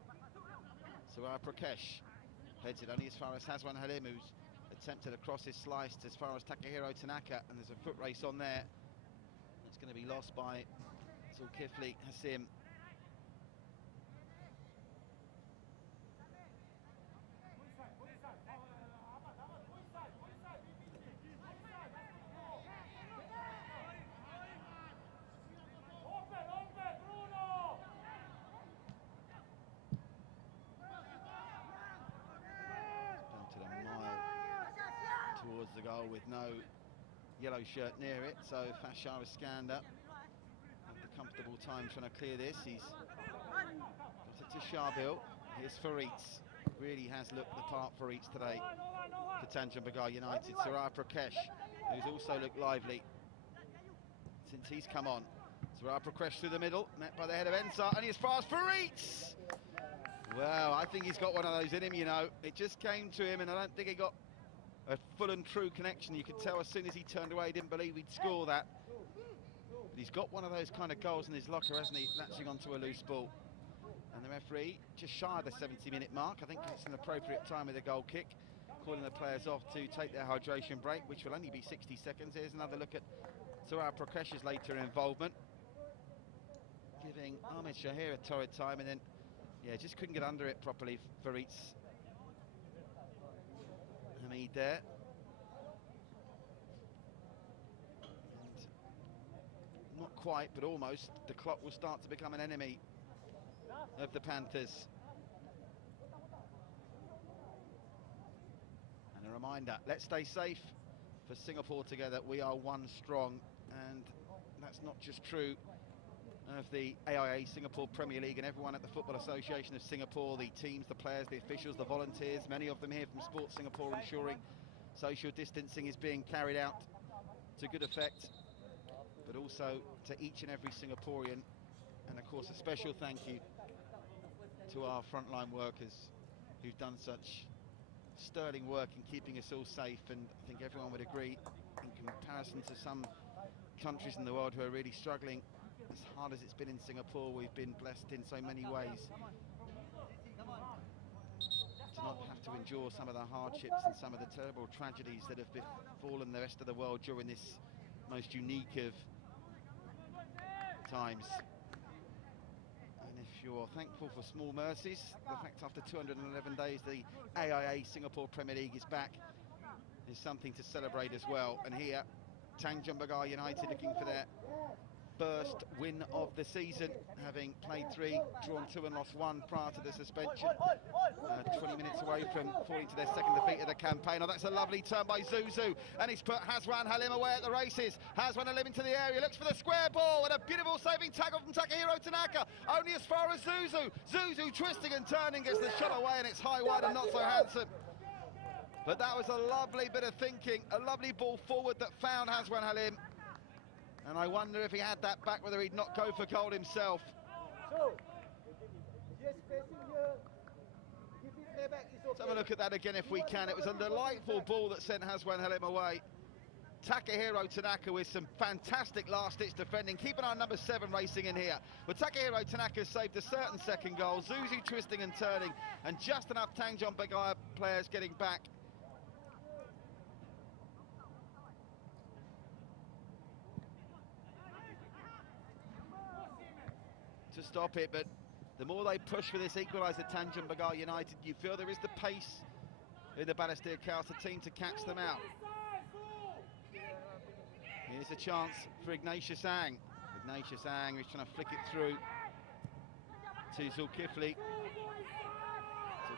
Sarar Prakesh heads it only as far as Hazwan Halim, who's attempted a cross, is sliced as far as Takahiro Tanaka, and there's a foot race on there. It's going to be lost by Zulkifli Hassim. Punted a mile towards the goal with no yellow shirt near it, so Fashar has scanned up. Comfortable time trying to clear this. He's got it to Sharbil. Here's Faritz. Really has looked the part Faritz today for Tanjong Pagar United. Sarar Prakesh, who's also looked lively since he's come on. Sarar Prakesh through the middle, met by the head of Ensar, and he's as far as Faritz. Well, I think he's got one of those in him, you know. It just came to him, and I don't think he got a full and true connection. You could tell as soon as he turned away, he didn't believe he'd score that. He's got one of those kind of goals in his locker, hasn't he? Latching onto a loose ball. And the referee, just shy of the 70-minute mark. I think it's an appropriate time with a goal kick. Calling the players off to take their hydration break, which will only be 60 seconds. Here's another look at Sarar Prakesh's later involvement. Giving Ahmed Shahir a torrid time, and then, yeah, just couldn't get under it properly for Faritz Hamid there. Not quite, but almost. The clock will start to become an enemy of the Panthers. And a reminder, let's stay safe for Singapore together. We are one strong, and that's not just true of the AIA Singapore Premier League, and everyone at the Football Association of Singapore, the teams, the players, the officials, the volunteers, many of them here from Sports Singapore, ensuring social distancing is being carried out to good effect, but also to each and every Singaporean. And of course a special thank you to our frontline workers who've done such sterling work in keeping us all safe. And I think everyone would agree, in comparison to some countries in the world who are really struggling, as hard as it's been in Singapore, we've been blessed in so many ways to not have to endure some of the hardships and some of the terrible tragedies that have befallen the rest of the world during this most unique of times. And if you're thankful for small mercies, the fact after 211 days the AIA Singapore Premier League is back is something to celebrate as well. And here, Tanjong Pagar United looking for their first win of the season, having played 3, drawn 2 and lost 1 prior to the suspension. 20 minutes away from falling to their second defeat of the campaign. Oh, that's a lovely turn by Zuzu, and he's put Hazwan Halim away at the races. Hazwan Halim into the area, looks for the square ball, and a beautiful saving tackle from Takahiro Tanaka, only as far as Zuzu. Zuzu twisting and turning, gets the shot away, and it's high, wide and not so handsome. But that was a lovely bit of thinking, a lovely ball forward that found Hazwan Halim. And I wonder if he had that back, whether he'd not go for goal himself. Let's have a look at that again if we can. It was a delightful ball that sent Hazwan Halim away. Takahiro Tanaka with some fantastic last-ditch defending, keeping our number 7 racing in here. But Takahiro Tanaka saved a certain second goal. Zuzu twisting and turning, and just enough Tanjong Pagar players getting back. To stop it, but the more they push for this equaliser, Tanjong Pagar United, you feel there is the pace in the Balestier Khalsa team to catch them out. Here's a chance for Ignatius Ang. Ignatius Ang is trying to flick it through to Zulkifli.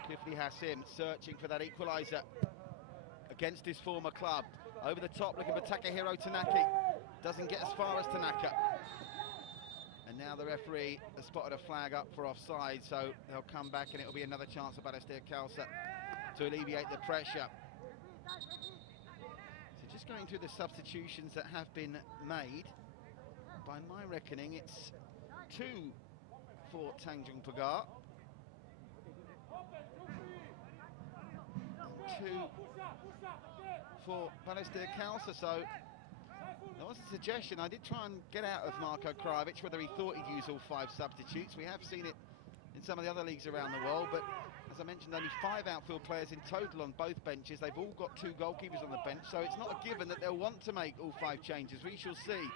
Zulkifli Hassim searching for that equaliser against his former club. Over the top, looking for Takahiro Tanaka. Doesn't get as far as Tanaka. And now the referee has spotted a flag up for offside, so they'll come back and it'll be another chance for Balestier Khalsa to alleviate the pressure. So just going through the substitutions that have been made, by my reckoning it's 2 for Tanjong Pagar and 2 for Balestier Khalsa. So there was a suggestion. I did try and get out of Marko Krajovic whether he thought he'd use all 5 substitutes. We have seen it in some of the other leagues around the world, but as I mentioned, only 5 outfield players in total on both benches. They've all got 2 goalkeepers on the bench, so it's not a given that they'll want to make all 5 changes. We shall see.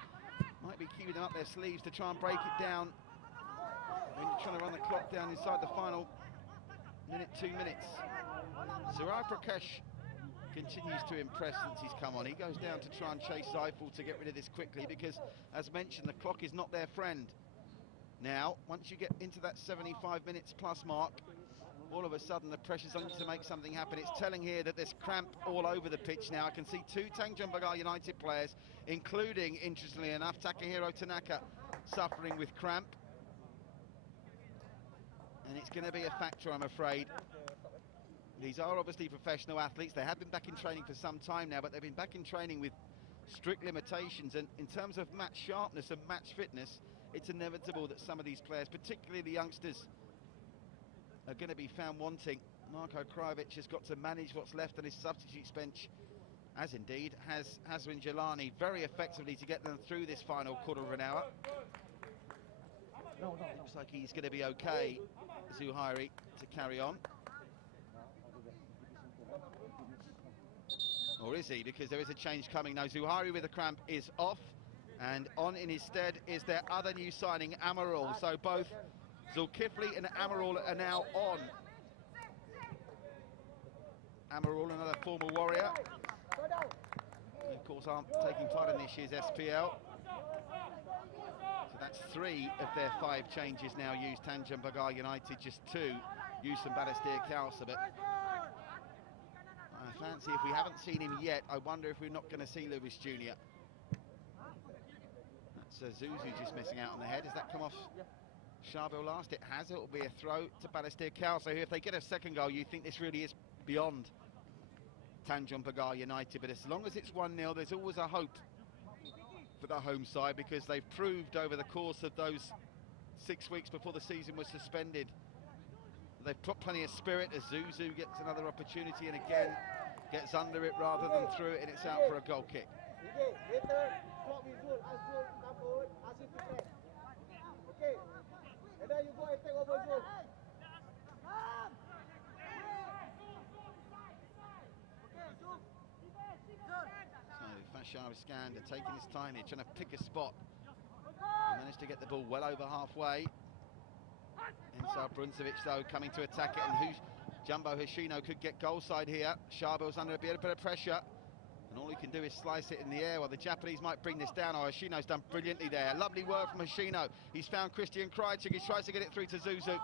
Might be keeping them up their sleeves to try and break it down when you're trying to run the clock down inside the final minute, 2 minutes. Suraj Prakash continues to impress since he's come on. He goes down to try and chase Seifel to get rid of this quickly because, as mentioned, the clock is not their friend. Now, once you get into that 75 minutes plus mark, all of a sudden the pressure's on you to make something happen. It's telling here that there's cramp all over the pitch now. I can see 2 Tanjong Pagar United players, including, interestingly enough, Takahiro Tanaka suffering with cramp. And it's going to be a factor, I'm afraid. These are obviously professional athletes. They have been back in training for some time now, but they've been back in training with strict limitations. And in terms of match sharpness and match fitness, it's inevitable that some of these players, particularly the youngsters, are going to be found wanting. Marko Krajovic has got to manage what's left on his substitutes bench, as indeed has Hazwan Jelani, very effectively to get them through this final quarter of an hour. Looks like he's going to be okay, Zuhairi, to carry on. Or is he? Because there is a change coming now. Zuhairi with a cramp is off, and on in his stead is their other new signing, Amarul. So both Zulkifli and Amarul are now on. Amarul, another former Warrior, who of course aren't taking part in this year's SPL. So that's 3 of their 5 changes now used. Tanjong Pagar United just 2 used from Balestier Khalsa, but I fancy if we haven't seen him yet, I wonder if we're not going to see Lewis Jr. That's Zuzu just missing out on the head. Has that come off Sharbil last? It has. It will be a throw to Balestier Khalsa. If they get a second goal, you think this really is beyond Tanjong Pagar United. But as long as it's 1-0, there's always a hope for the home side, because they've proved over the course of those 6 weeks before the season was suspended, they've put plenty of spirit as Zuzu gets another opportunity and again gets under it rather than through it, and it's out for a goal kick. So Fashar Iskander taking his time here, trying to pick a spot. He managed to get the ball well over halfway. Ensar Bruncevic though coming to attack it, and Jumbo Hoshino could get goal side here. Sharbil's under a bit of pressure, and all he can do is slice it in the air. Well, the Japanese might bring this down. Oh, Hoshino's done brilliantly there. Lovely work from Hoshino. He's found Christian Krajcik. He tries to get it through to Zuzu.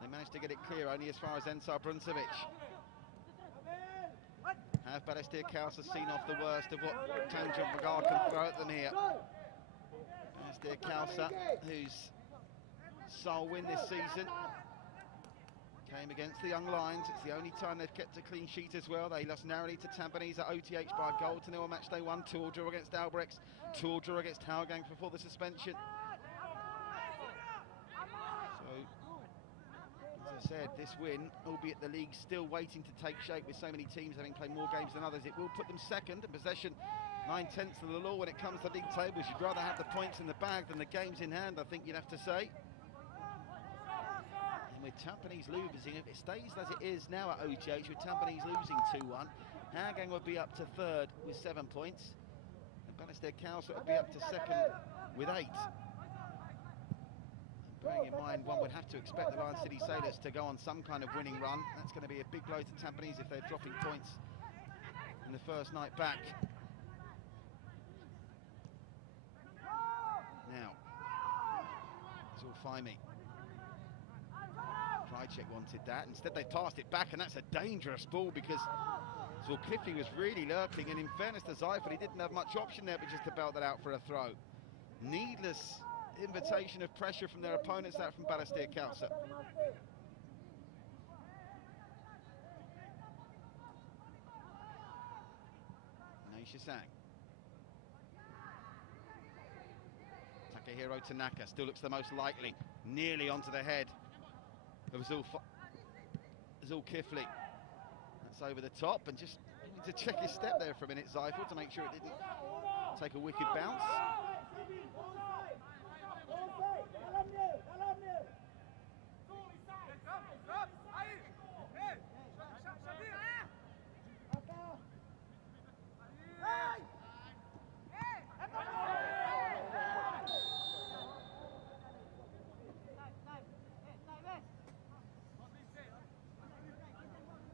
They managed to get it clear only as far as Ensar Bruncevic. Have Balestier Khalsa seen off the worst of what Tanjong Pagar can throw at them here? Balestier Khalsa, whose sole win this season came against the Young Lions. It's the only time they've kept a clean sheet as well. They lost narrowly to Tampines at OTH by a goal to nil on match day 1. 2 draw against Albrechts, 2 draw against Hougang before the suspension. As I said, this win, albeit the league still waiting to take shape with so many teams having played more games than others, it will put them second in possession, 9/10 of the law when it comes to league tables. You'd rather have the points in the bag than the games in hand, I think you'd have to say. And with Tampines losing, if it stays as it is now at OTH, with Tampines losing 2-1, Hougang would be up to third with 7 points, and Balestier Khalsa would be up to second with 8. Bearing in mind, one would have to expect the Lion City Sailors to go on some kind of winning run. That's going to be a big blow to Tampines if they're dropping points in the first night back. Now, Zulfaimi. Krajcik wanted that. Instead, they passed it back, and that's a dangerous ball because Zulkifli was really lurking, and in fairness to Zyfel, he didn't have much option there but just to belt that out for a throw. Needless invitation of pressure from their opponents out from Balestier Khalsa. Naisha Sang. Takahiro Tanaka still looks the most likely. Nearly onto the head of Zulkifli. That's over the top, and just need to check his step there for a minute, Zyfel, to make sure it didn't take a wicked bounce.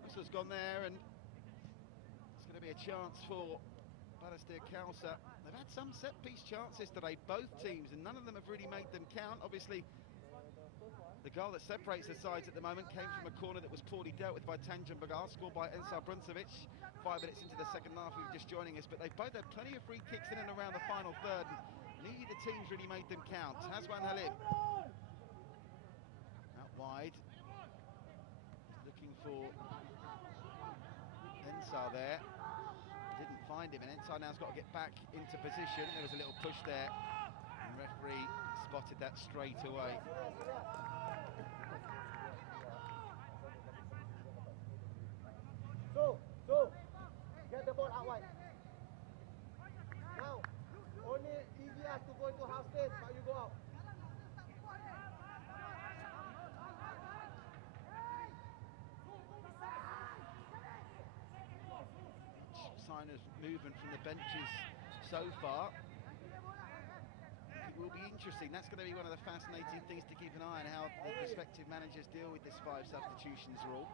Whistle's gone there, and it's going to be a chance for Balestier Khalsa. They've had some set-piece chances today, both teams, and none of them have really made them count. Obviously, the goal that separates the sides at the moment came from a corner that was poorly dealt with by Tanjong Pagar, scored by Ensar Bruncevic 5 minutes into the second half. We were just joining us, but they've both had plenty of free kicks in and around the final third, and neither team's really made them count. Hazwan Halim out wide, looking for Ensar there. Didn't find him, and Ensar now's got to get back into position. There was a little push there, and referee spotted that straight away. So, get the ball out wide. Now, only easy has to go into half space, but you go out. Sign of movement from the benches so far. It will be interesting. That's going to be one of the fascinating things to keep an eye on, how the respective managers deal with this 5 substitutions rule.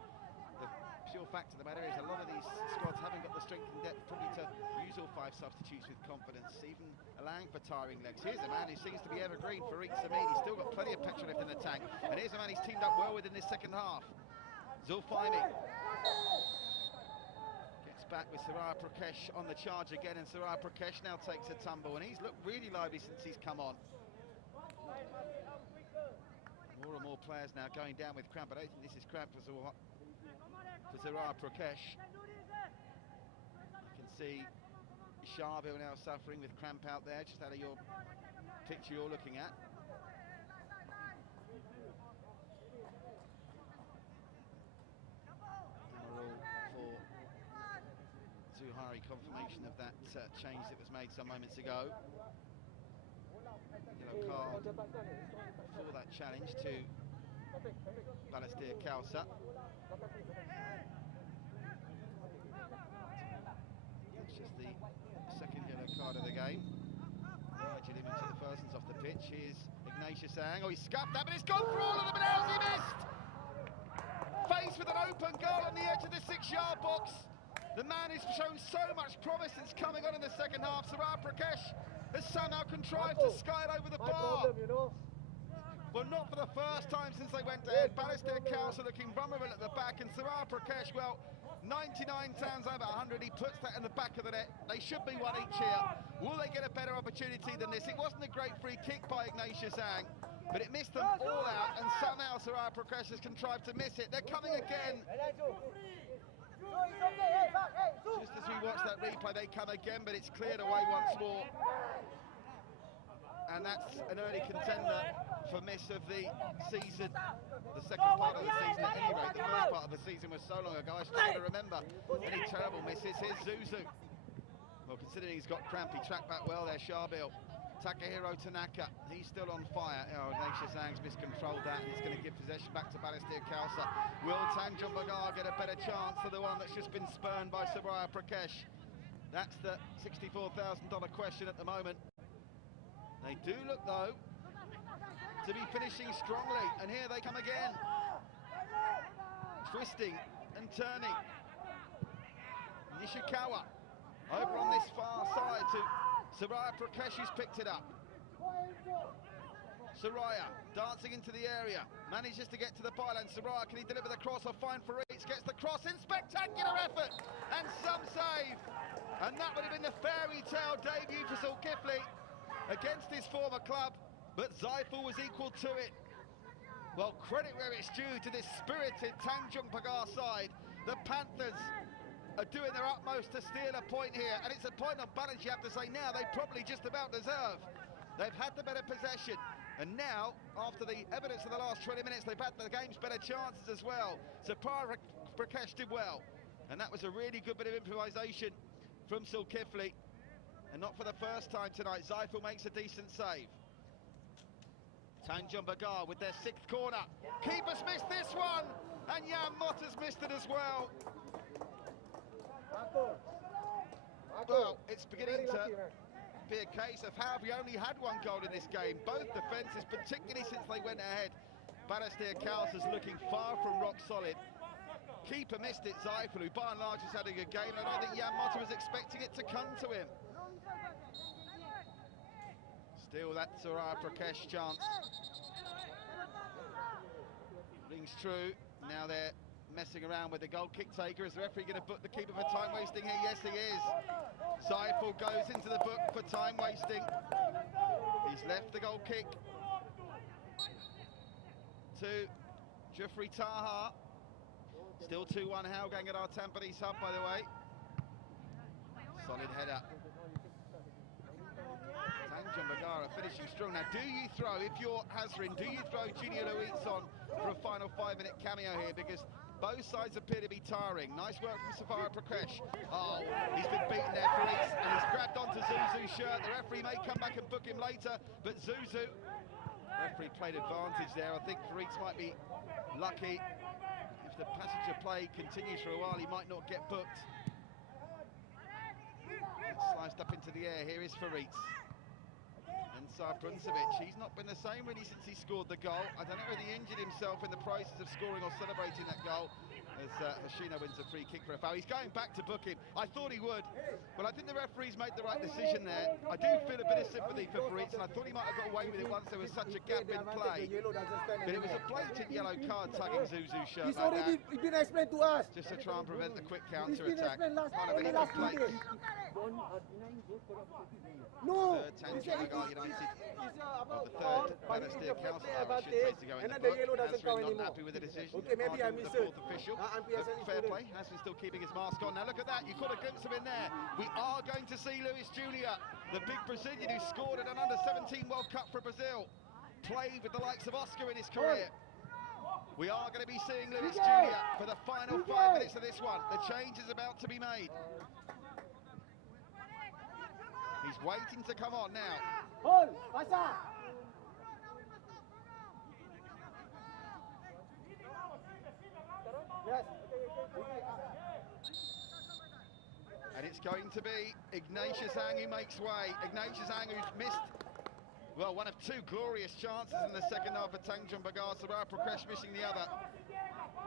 The pure fact of the matter is a lot of these squads haven't got the strength and depth probably to use all 5 substitutes with confidence, even allowing for tiring legs. Here's a man who seems to be evergreen, Farid Samid. He's still got plenty of petrol left in the tank, and here's a man he's teamed up well with in this second half. Zulfaimi back with Saraya Prakash on the charge again, and Saraya Prakash now takes a tumble, and he's looked really lively since he's come on. More and more players now going down with cramp. I don't think this is cramp for Saraya Prakash. You can see Sharville now suffering with cramp out there, just out of your picture you're looking at. Zuhari confirmation of that change that was made some moments ago. Yellow card for that challenge to Balestier Khalsa. That's just the second yellow card of the game. Nigel him into the first one's off the pitch. Here's Ignatius Ang. Oh, he scuffed that, but it's gone for all of them, and how's he missed? Faced with an open goal on the edge of the 6-yard box. The man has shown so much promise since coming on in the second half. Saraya Prakash has somehow contrived to sky it over the bar. Well, not for the first time since they went ahead. Balestier Khalsa looking vulnerable at the back, and Saraya Prakash, well, 99 times over 100, he puts that in the back of the net. They should be one each here. Will they get a better opportunity than this? It wasn't a great free kick by Ignatius Ang, but it missed them all out, and somehow Saraya Prakash has contrived to miss it. They're coming again. Just as we watch that replay, they come again, but it's cleared away once more. And that's an early contender for miss of the season. The second part of the season, at any rate. The first part of the season was so long ago, I struggle to remember any terrible misses. Here's Zuzu. Well, considering he's got cramp, he tracked back well there, Sharville. Takahiro Tanaka, he's still on fire. Oh, Ignatius Ang's miscontrolled that, and he's going to give possession back to Balestier Khalsa. Will Tanjong Pagar get a better chance than the one that's just been spurned by Saraya Prakash? That's the $64,000 question at the moment. They do look, though, to be finishing strongly, and here they come again. Twisting and turning. Nishikawa over on this far side to Saraya Prakash, who's picked it up. Saraya dancing into the area, manages to get to the byline. Saraya, can he deliver the cross or find Faritz? Gets the cross in, spectacular effort, and some save. And that would have been the fairy tale debut for Zulkifli against his former club, but Zaiful was equal to it. Well, credit where it's due to this spirited Tanjong Pagar side. The Panthers are doing their utmost to steal a point here, and it's a point on balance, you have to say, now they probably just about deserve. They've had the better possession, and now, after the evidence of the last 20 minutes, they've had the game's better chances as well. Saraya Prakash did well, and that was a really good bit of improvisation from Zulkifli, and not for the first time tonight. Zaiful makes a decent save. Tanjong Pagar with their 6th corner. Keeper's missed this one, and Jan Mott has missed it as well. Well, it's beginning to be a case of how we only had one goal in this game. Both defences, particularly since they went ahead. Balestier Khalsa's looking far from rock solid. Keeper missed it, Zaiful, who by and large has had a good game. I don't think Jan Mott was expecting it to come to him. Still that Saraya Prakash chance rings true. Now they're messing around with the goal kick taker. Is the referee going to book the keeper for time wasting here? Yes, he is. Zaiful goes into the book for time wasting. He's left the goal kick to Jeffrey Taha. Still 2-1 Howgang at our Tampines hub, by the way. Solid header. Tanjong Pagar finishing strong. Now, do you throw, if you're Hazrin, do you throw Junior Luis on for a final 5-minute cameo here? Because both sides appear to be tiring. Nice work from Saraya Prakash. Oh, he's been beaten there, Faritz, and he's grabbed onto Zuzu's shirt. The referee may come back and book him later, but Zuzu, referee played advantage there. I think Faritz might be lucky. If the passage of play continues for a while, he might not get booked. It's sliced up into the air. Here is Faritz. And Bruncevic, he's not been the same really since he scored the goal. I don't know whether he injured himself in the process of scoring or celebrating that goal. as Hoshino wins a free kick for a foul. He's going back to book him. I thought he would, but I think the referee's made the right decision there. I do feel a bit of sympathy for Fritz, and I thought he might have got away with it once there was such a gap in play. But it was a blatant yellow card tugging Zuzu's shirt It's like already that, been explained to us. just to try and prevent the quick It's been counter-attack. explained Kind of in the an last 2 play. days. No, Third Tanjong Pagar United of the foul, third but Balestier he needs Khalsa, to I should say, to go in and the then the book. yellow doesn't Nasrin count not anymore. happy with the decision. Okay, maybe I Arguing with misheard. the fourth official. I'm But PSL fair student. play. Nasrin still keeping his mask on. Now look at that. You caught a glimpse of him there. We are going to see Luis Junior, the big Brazilian who scored at an under-17 World Cup for Brazil, played with the likes of Oscar in his career. We are going to be seeing Luis Junior for the final 5 minutes of this one. The change is about to be made. He's waiting to come on now. Hold, pasa. Yes. And it's going to be Ignatius Ang who makes way. Ignatius Ang who's missed, well, one of 2 glorious chances in the second half for Tanjong Pagar. Sarah Prakash missing the other.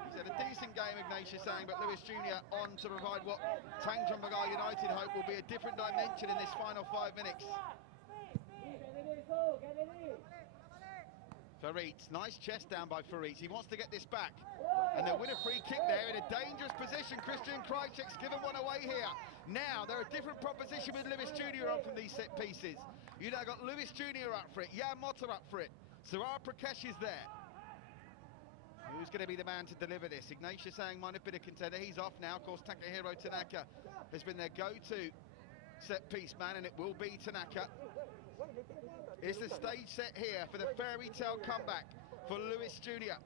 He's had a decent game, Ignatius Ang, but Luis Junior on to provide what Tanjong Pagar United hope will be a different dimension in this final 5 minutes. Faritz, nice chest down by Faritz. He wants to get this back. And they'll win a free kick there in a dangerous position. Christian Krajcik's given one away here. Now, they're a different proposition with Luis Junior on from these set pieces. You now got Luis Junior up for it, Jan Motta up for it. Sarah Prakash is there. Who's going to be the man to deliver this? Ignatius Ang might have been a contender. He's off now. Of course, Takahiro Tanaka has been their go-to set-piece man, and it will be Tanaka. It's the stage set here for the fairy tale comeback for Luis Junior.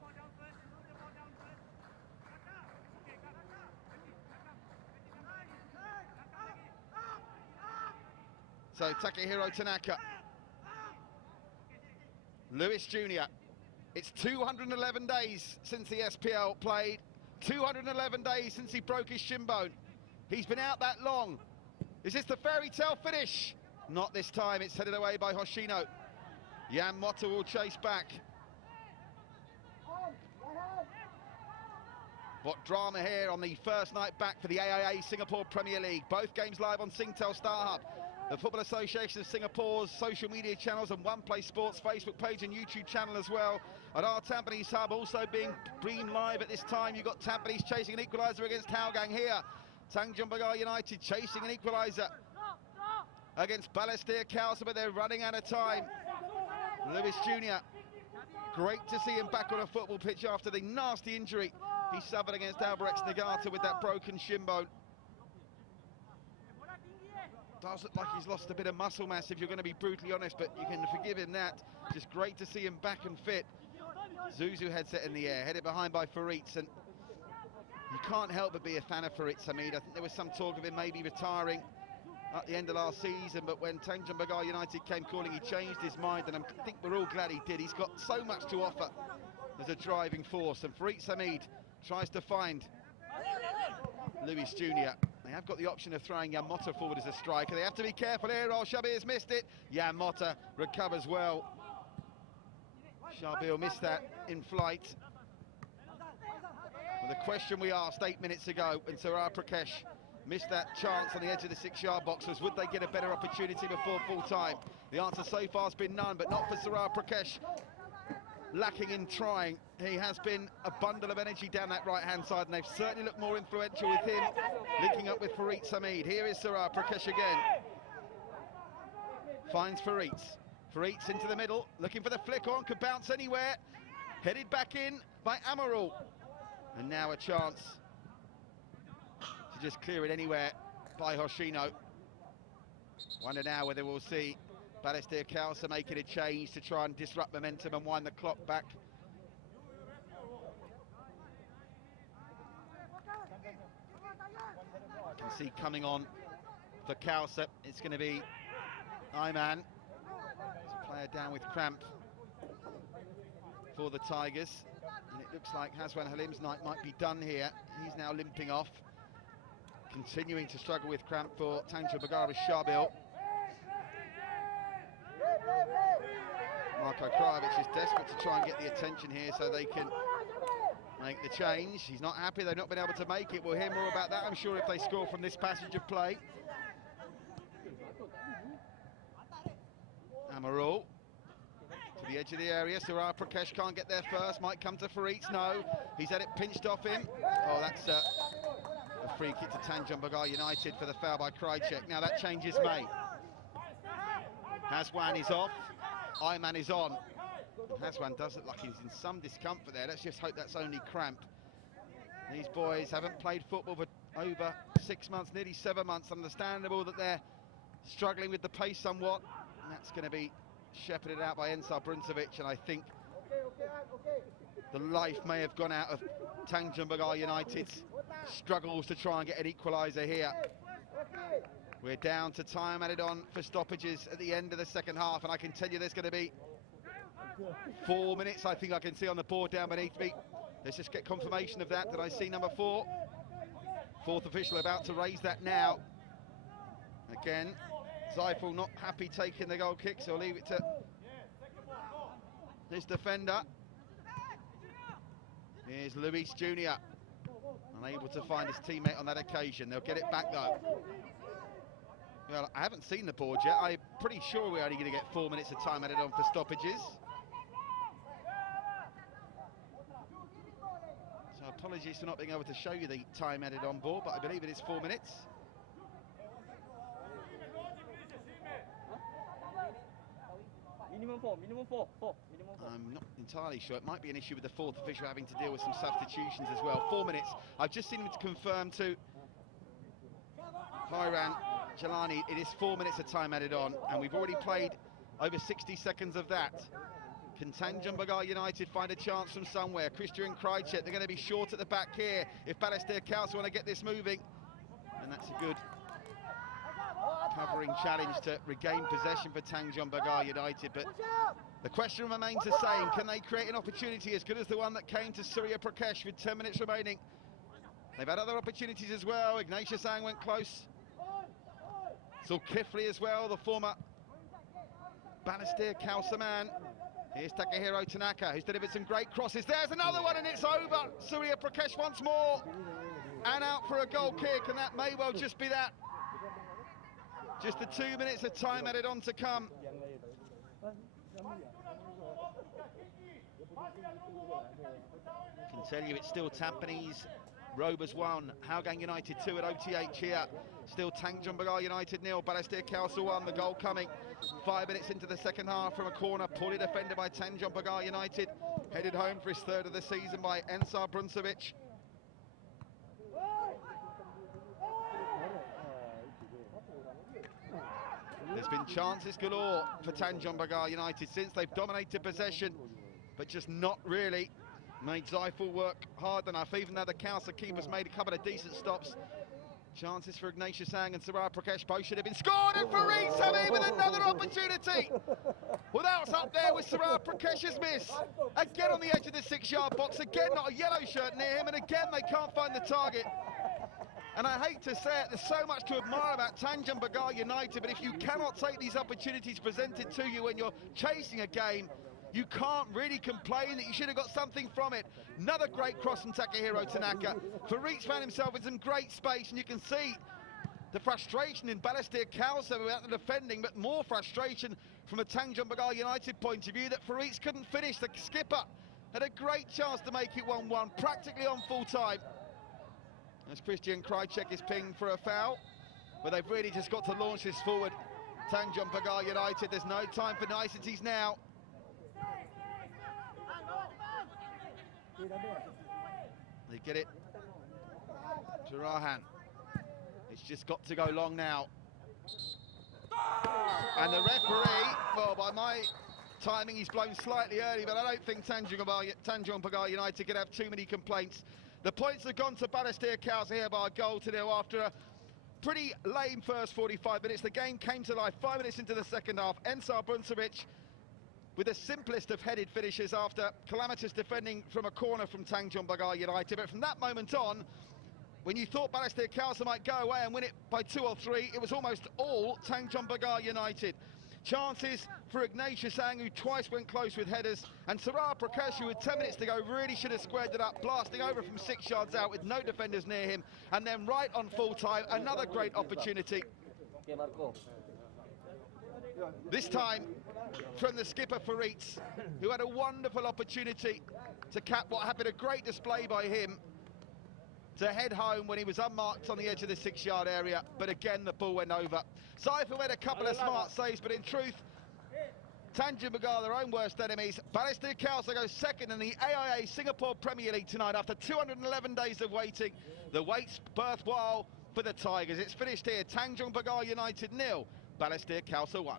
So Takahiro Tanaka, Luis Junior. It's 211 days since the SPL played, 211 days since he broke his shin bone. He's been out that long. Is this the fairy tale finish? Not this time, it's headed away by Hoshino. Jan Motta will chase back. What drama here on the first night back for the AIA Singapore Premier League. Both games live on Singtel StarHub, the Football Association of Singapore's social media channels, and One Play Sports Facebook page and YouTube channel as well. At our Tampines hub, also being live at this time, you've got Tampines chasing an equaliser against Hougang here. Tanjong Pagar United chasing an equaliser against Balestier Khalsa, but they're running out of time. Luis Junior, great to see him back on a football pitch after the nasty injury he suffered against Albirex Niigata with that broken shin bone. Does look like he's lost a bit of muscle mass, if you're going to be brutally honest, but you can forgive him that. Just great to see him back and fit. Zuzu headset in the air, headed behind by Faritz, and you can't help but be a fan of Faritz Hamid. I think there was some talk of him maybe retiring at the end of last season, but when Tanjong Pagar United came calling, he changed his mind, and I think we're all glad he did. He's got so much to offer as a driving force, and Faritz Hamid tries to find Luis Junior. They have got the option of throwing Jan Motta forward as a striker. They have to be careful here. Shabir's missed it. Jan Motta recovers well. Shabir missed that in flight. Well, the question we asked 8 minutes ago when Sarah Prakash missed that chance on the edge of the 6-yard box was, would they get a better opportunity before full time? The answer so far has been none, but not for Sarah Prakash. Lacking in trying. He has been a bundle of energy down that right-hand side, and they've certainly looked more influential with him linking up with Faritz Hamid. Here is Sarah Prakash again. Finds Faritz. Faritz into the middle, looking for the flick on, could bounce anywhere. Headed back in by Amaral. And now a chance to just clear it anywhere by Hoshino. Wonder now whether we'll see Balestier Khalsa making a change to try and disrupt momentum and wind the clock back. You can see coming on for Khalsa, it's going to be Ayman. Player down with cramp for the Tigers. And it looks like Haswan Halim's night might be done here. He's now limping off. Continuing to struggle with cramp for Tanjong Pagar with Shabil. Marko Krajovic is desperate to try and get the attention here so they can make the change. He's not happy they've not been able to make it. We'll hear more about that, I'm sure, if they score from this passage of play. Amarul to the edge of the area. Suraj Prakash can't get there first. Might come to Faritz. No, he's had it pinched off him. Oh, that's a free kick to Tanjong Pagar United for the foul by Krychek. Now that changes May. Haswan is off. Ayman is on. Haswan does look like he's in some discomfort there. Let's just hope that's only cramp. These boys haven't played football for over 6 months, nearly 7 months. Understandable that they're struggling with the pace somewhat. And that's going to be shepherded out by Ensar Bruncevic, and I think the life may have gone out of Tanjong Pagar United's struggles to try and get an equaliser here. We're down to time added on for stoppages at the end of the second half, and I can tell you there's going to be 4 minutes, I think I can see on the board down beneath me. Let's just get confirmation of that. Did I see number 4? Fourth official about to raise that now. Again, Zeifel not happy taking the goal kick, so I'll leave it to this defender. Here's Luis Jr. Unable to find his teammate on that occasion. They'll get it back though. Well, I haven't seen the board yet. I'm pretty sure we're only going to get 4 minutes of time added on for stoppages. So apologies for not being able to show you the time added on board, but I believe it is 4 minutes. Minimum four, minimum four. I'm not entirely sure. It might be an issue with the fourth official having to deal with some substitutions as well. 4 minutes. I've just seen him to confirm to Hiran Jalani. It is 4 minutes of time added on, and we've already played over 60 seconds of that. Can Tanjong Pagar United find a chance from somewhere? Christian Krychek, they're going to be short at the back here if Balestier Khalsa want to get this moving. And that's a good covering challenge to regain possession for Tanjong Pagar United, but the question remains the same. Can they create an opportunity as good as the one that came to Surya Prakash with 10 minutes remaining? They've had other opportunities as well. Ignatius Ang went close. Zulkifli as well, the former Balestier Khalsa man. Here's Takahiro Tanaka, who's delivered some great crosses. There's another one, and it's over. Surya Prakash once more. And out for a goal kick, and that may well just be that. Just the 2 minutes of time added on to come. I can tell you it's still Tampines Rovers 1, Hougang United 2 at OTH here. Still Tanjong Pagar United 0, Balestier Khalsa 1, the goal coming 5 minutes into the second half from a corner, poorly defended by Tanjong Pagar United. Headed home for his third of the season by Ensar Bruncevic. There's been chances galore for Tanjong Pagar United since they've dominated possession, but just not really made Zeifel work hard enough, even though the Khalsa keeper's made a couple of decent stops. Chances for Ignatius Ang and Suraj Prakash both should have been scored, and Farid Sami with another opportunity. Well, that's up there with Suraj Prakash's miss. Again on the edge of the 6-yard box, again not a yellow shirt near him, and again they can't find the target. And I hate to say it, there's so much to admire about Tanjong Pagar United, but if you cannot take these opportunities presented to you when you're chasing a game, you can't really complain that you should have got something from it. Another great cross from Takahiro Tanaka. Farid found himself in some great space, and you can see the frustration in Balestier Khalsa about the defending, but more frustration from a Tanjong Pagar United point of view that Farid couldn't finish. The skipper had a great chance to make it 1-1, practically on full time. As Christian Krychek is pinged for a foul, but they've really just got to launch this forward. Tanjong Pagar United, there's no time for niceties now. They get it to Rahan. It's just got to go long now. And the referee, well, by my timing, he's blown slightly early, but I don't think Tanjong Pagar United could have too many complaints. The points have gone to Balestier Khalsa here by a goal to nil after a pretty lame first 45 minutes. The game came to life 5 minutes into the second half. Ensar Bruncevic with the simplest of headed finishes after calamitous defending from a corner from Tanjong Pagar United. But from that moment on, when you thought Balestier Khalsa might go away and win it by 2 or 3, it was almost all Tanjong Pagar United. Chances for Ignatius Ang, who twice went close with headers, and Sarah Prakash, who with 10 minutes to go really should have squared it up, blasting over from 6 yards out with no defenders near him, and then right on full time, another great opportunity. This time from the skipper Faritz, who had a wonderful opportunity to cap what had been a great display by him to head home when he was unmarked on the edge of the 6-yard area, but again the ball went over. Saifa made a couple of smart saves, but in truth, Tanjong Pagar, their own worst enemies. Balestier Khalsa goes second in the AIA Singapore Premier League tonight after 211 days of waiting. The wait's worthwhile for the Tigers. It's finished here. Tanjong Pagar United 0, Balestier Khalsa 1.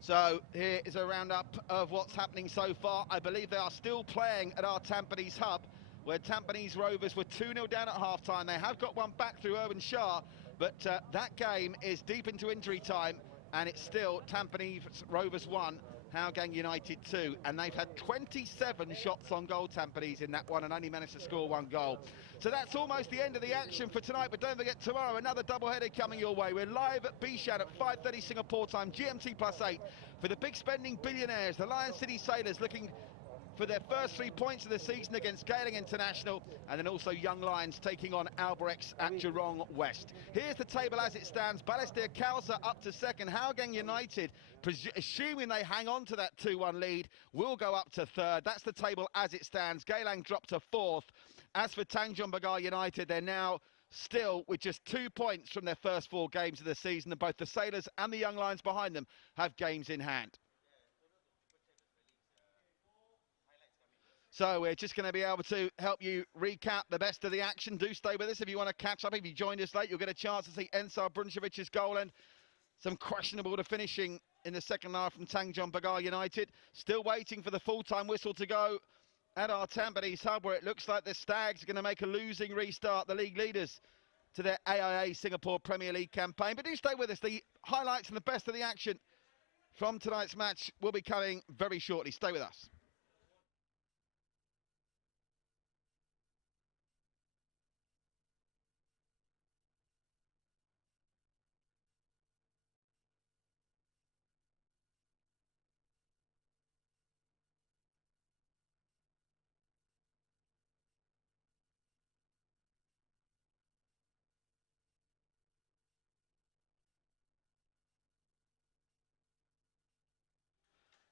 So here is a roundup of what's happening so far. I believe they are still playing at our Tampines hub, where Tampines Rovers were 2-0 down at half-time. They have got one back through Irwin Shah, but that game is deep into injury time, and it's still Tampines Rovers 1, Hougang United 2, and they've had 27 shots on goal, Tampines, in that one, and only managed to score 1 goal. So that's almost the end of the action for tonight, but don't forget tomorrow, another doubleheader coming your way. We're live at Bishan at 5:30 Singapore time, GMT +8, for the big spending billionaires, the Lion City Sailors, looking for their first 3 points of the season against Geylang International, and then also Young Lions taking on Albrechts at Jurong West. Here's the table as it stands. Balestier Khalsa up to second. Hougang United, assuming they hang on to that 2-1 lead, will go up to third. That's the table as it stands. Geylang dropped to fourth. As for Tanjong Pagar United, they're now still with just 2 points from their first 4 games of the season, and both the Sailors and the Young Lions behind them have games in hand. So we're just going to be able to help you recap the best of the action. Do stay with us if you want to catch up. If you joined us late, you'll get a chance to see Ensar Bruncevic's goal and some questionable to finishing in the second half from Tanjong Pagar United. Still waiting for the full-time whistle to go at our Tampines hub, where it looks like the Stags are going to make a losing restart, the league leaders, to their AIA Singapore Premier League campaign. But do stay with us. The highlights and the best of the action from tonight's match will be coming very shortly. Stay with us.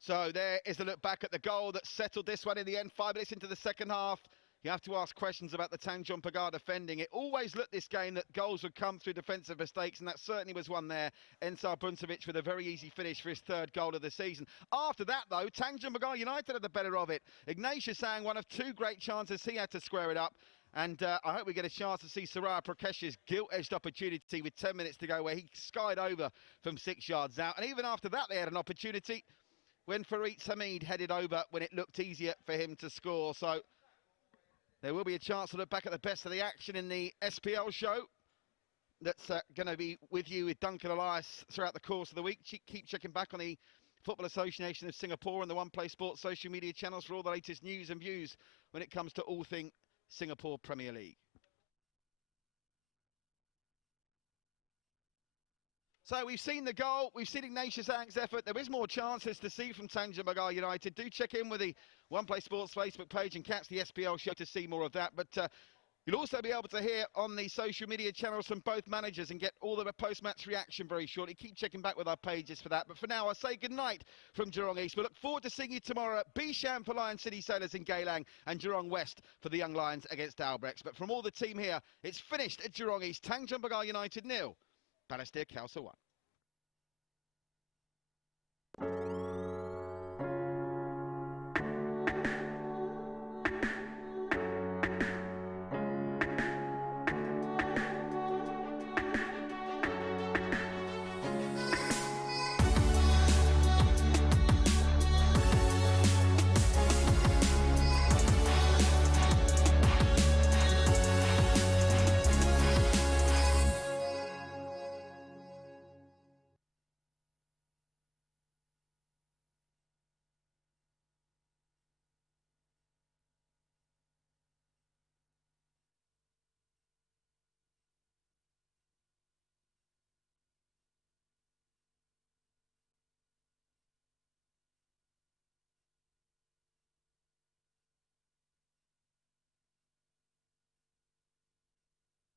So there is a look back at the goal that settled this one in the end. 5 minutes into the second half, you have to ask questions about the Tanjong Pagar defending. It always looked this game that goals would come through defensive mistakes, and that certainly was one there. Ensar Bruncevic with a very easy finish for his 3rd goal of the season. After that, though, Tanjong Pagar United had the better of it. Ignatius Ang, one of 2 great chances, he had to square it up. And I hope we get a chance to see Saraya Prakesh's gilt-edged opportunity with 10 minutes to go, where he skied over from 6 yards out. And even after that, they had an opportunity when Farid Hamid headed over when it looked easier for him to score. So there will be a chance to look back at the best of the action in the SPL show. That's going to be with you with Duncan Elias throughout the course of the week. Keep checking back on the Football Association of Singapore and the One Play Sports social media channels for all the latest news and views when it comes to all things Singapore Premier League. So we've seen the goal, we've seen Ignatius Ang's effort. There is more chances to see from Tanjong Pagar United. Do check in with the One Play Sports Facebook page and catch the SPL show to see more of that. But you'll also be able to hear on the social media channels from both managers and get all the post-match reaction very shortly. Keep checking back with our pages for that. But for now, I say goodnight from Jurong East. We look forward to seeing you tomorrow at Bishan for Lion City Sailors in Geylang and Jurong West for the Young Lions against Albrechts. But from all the team here, it's finished at Jurong East. Tanjong Pagar United 0, Balestier Khalsa 1.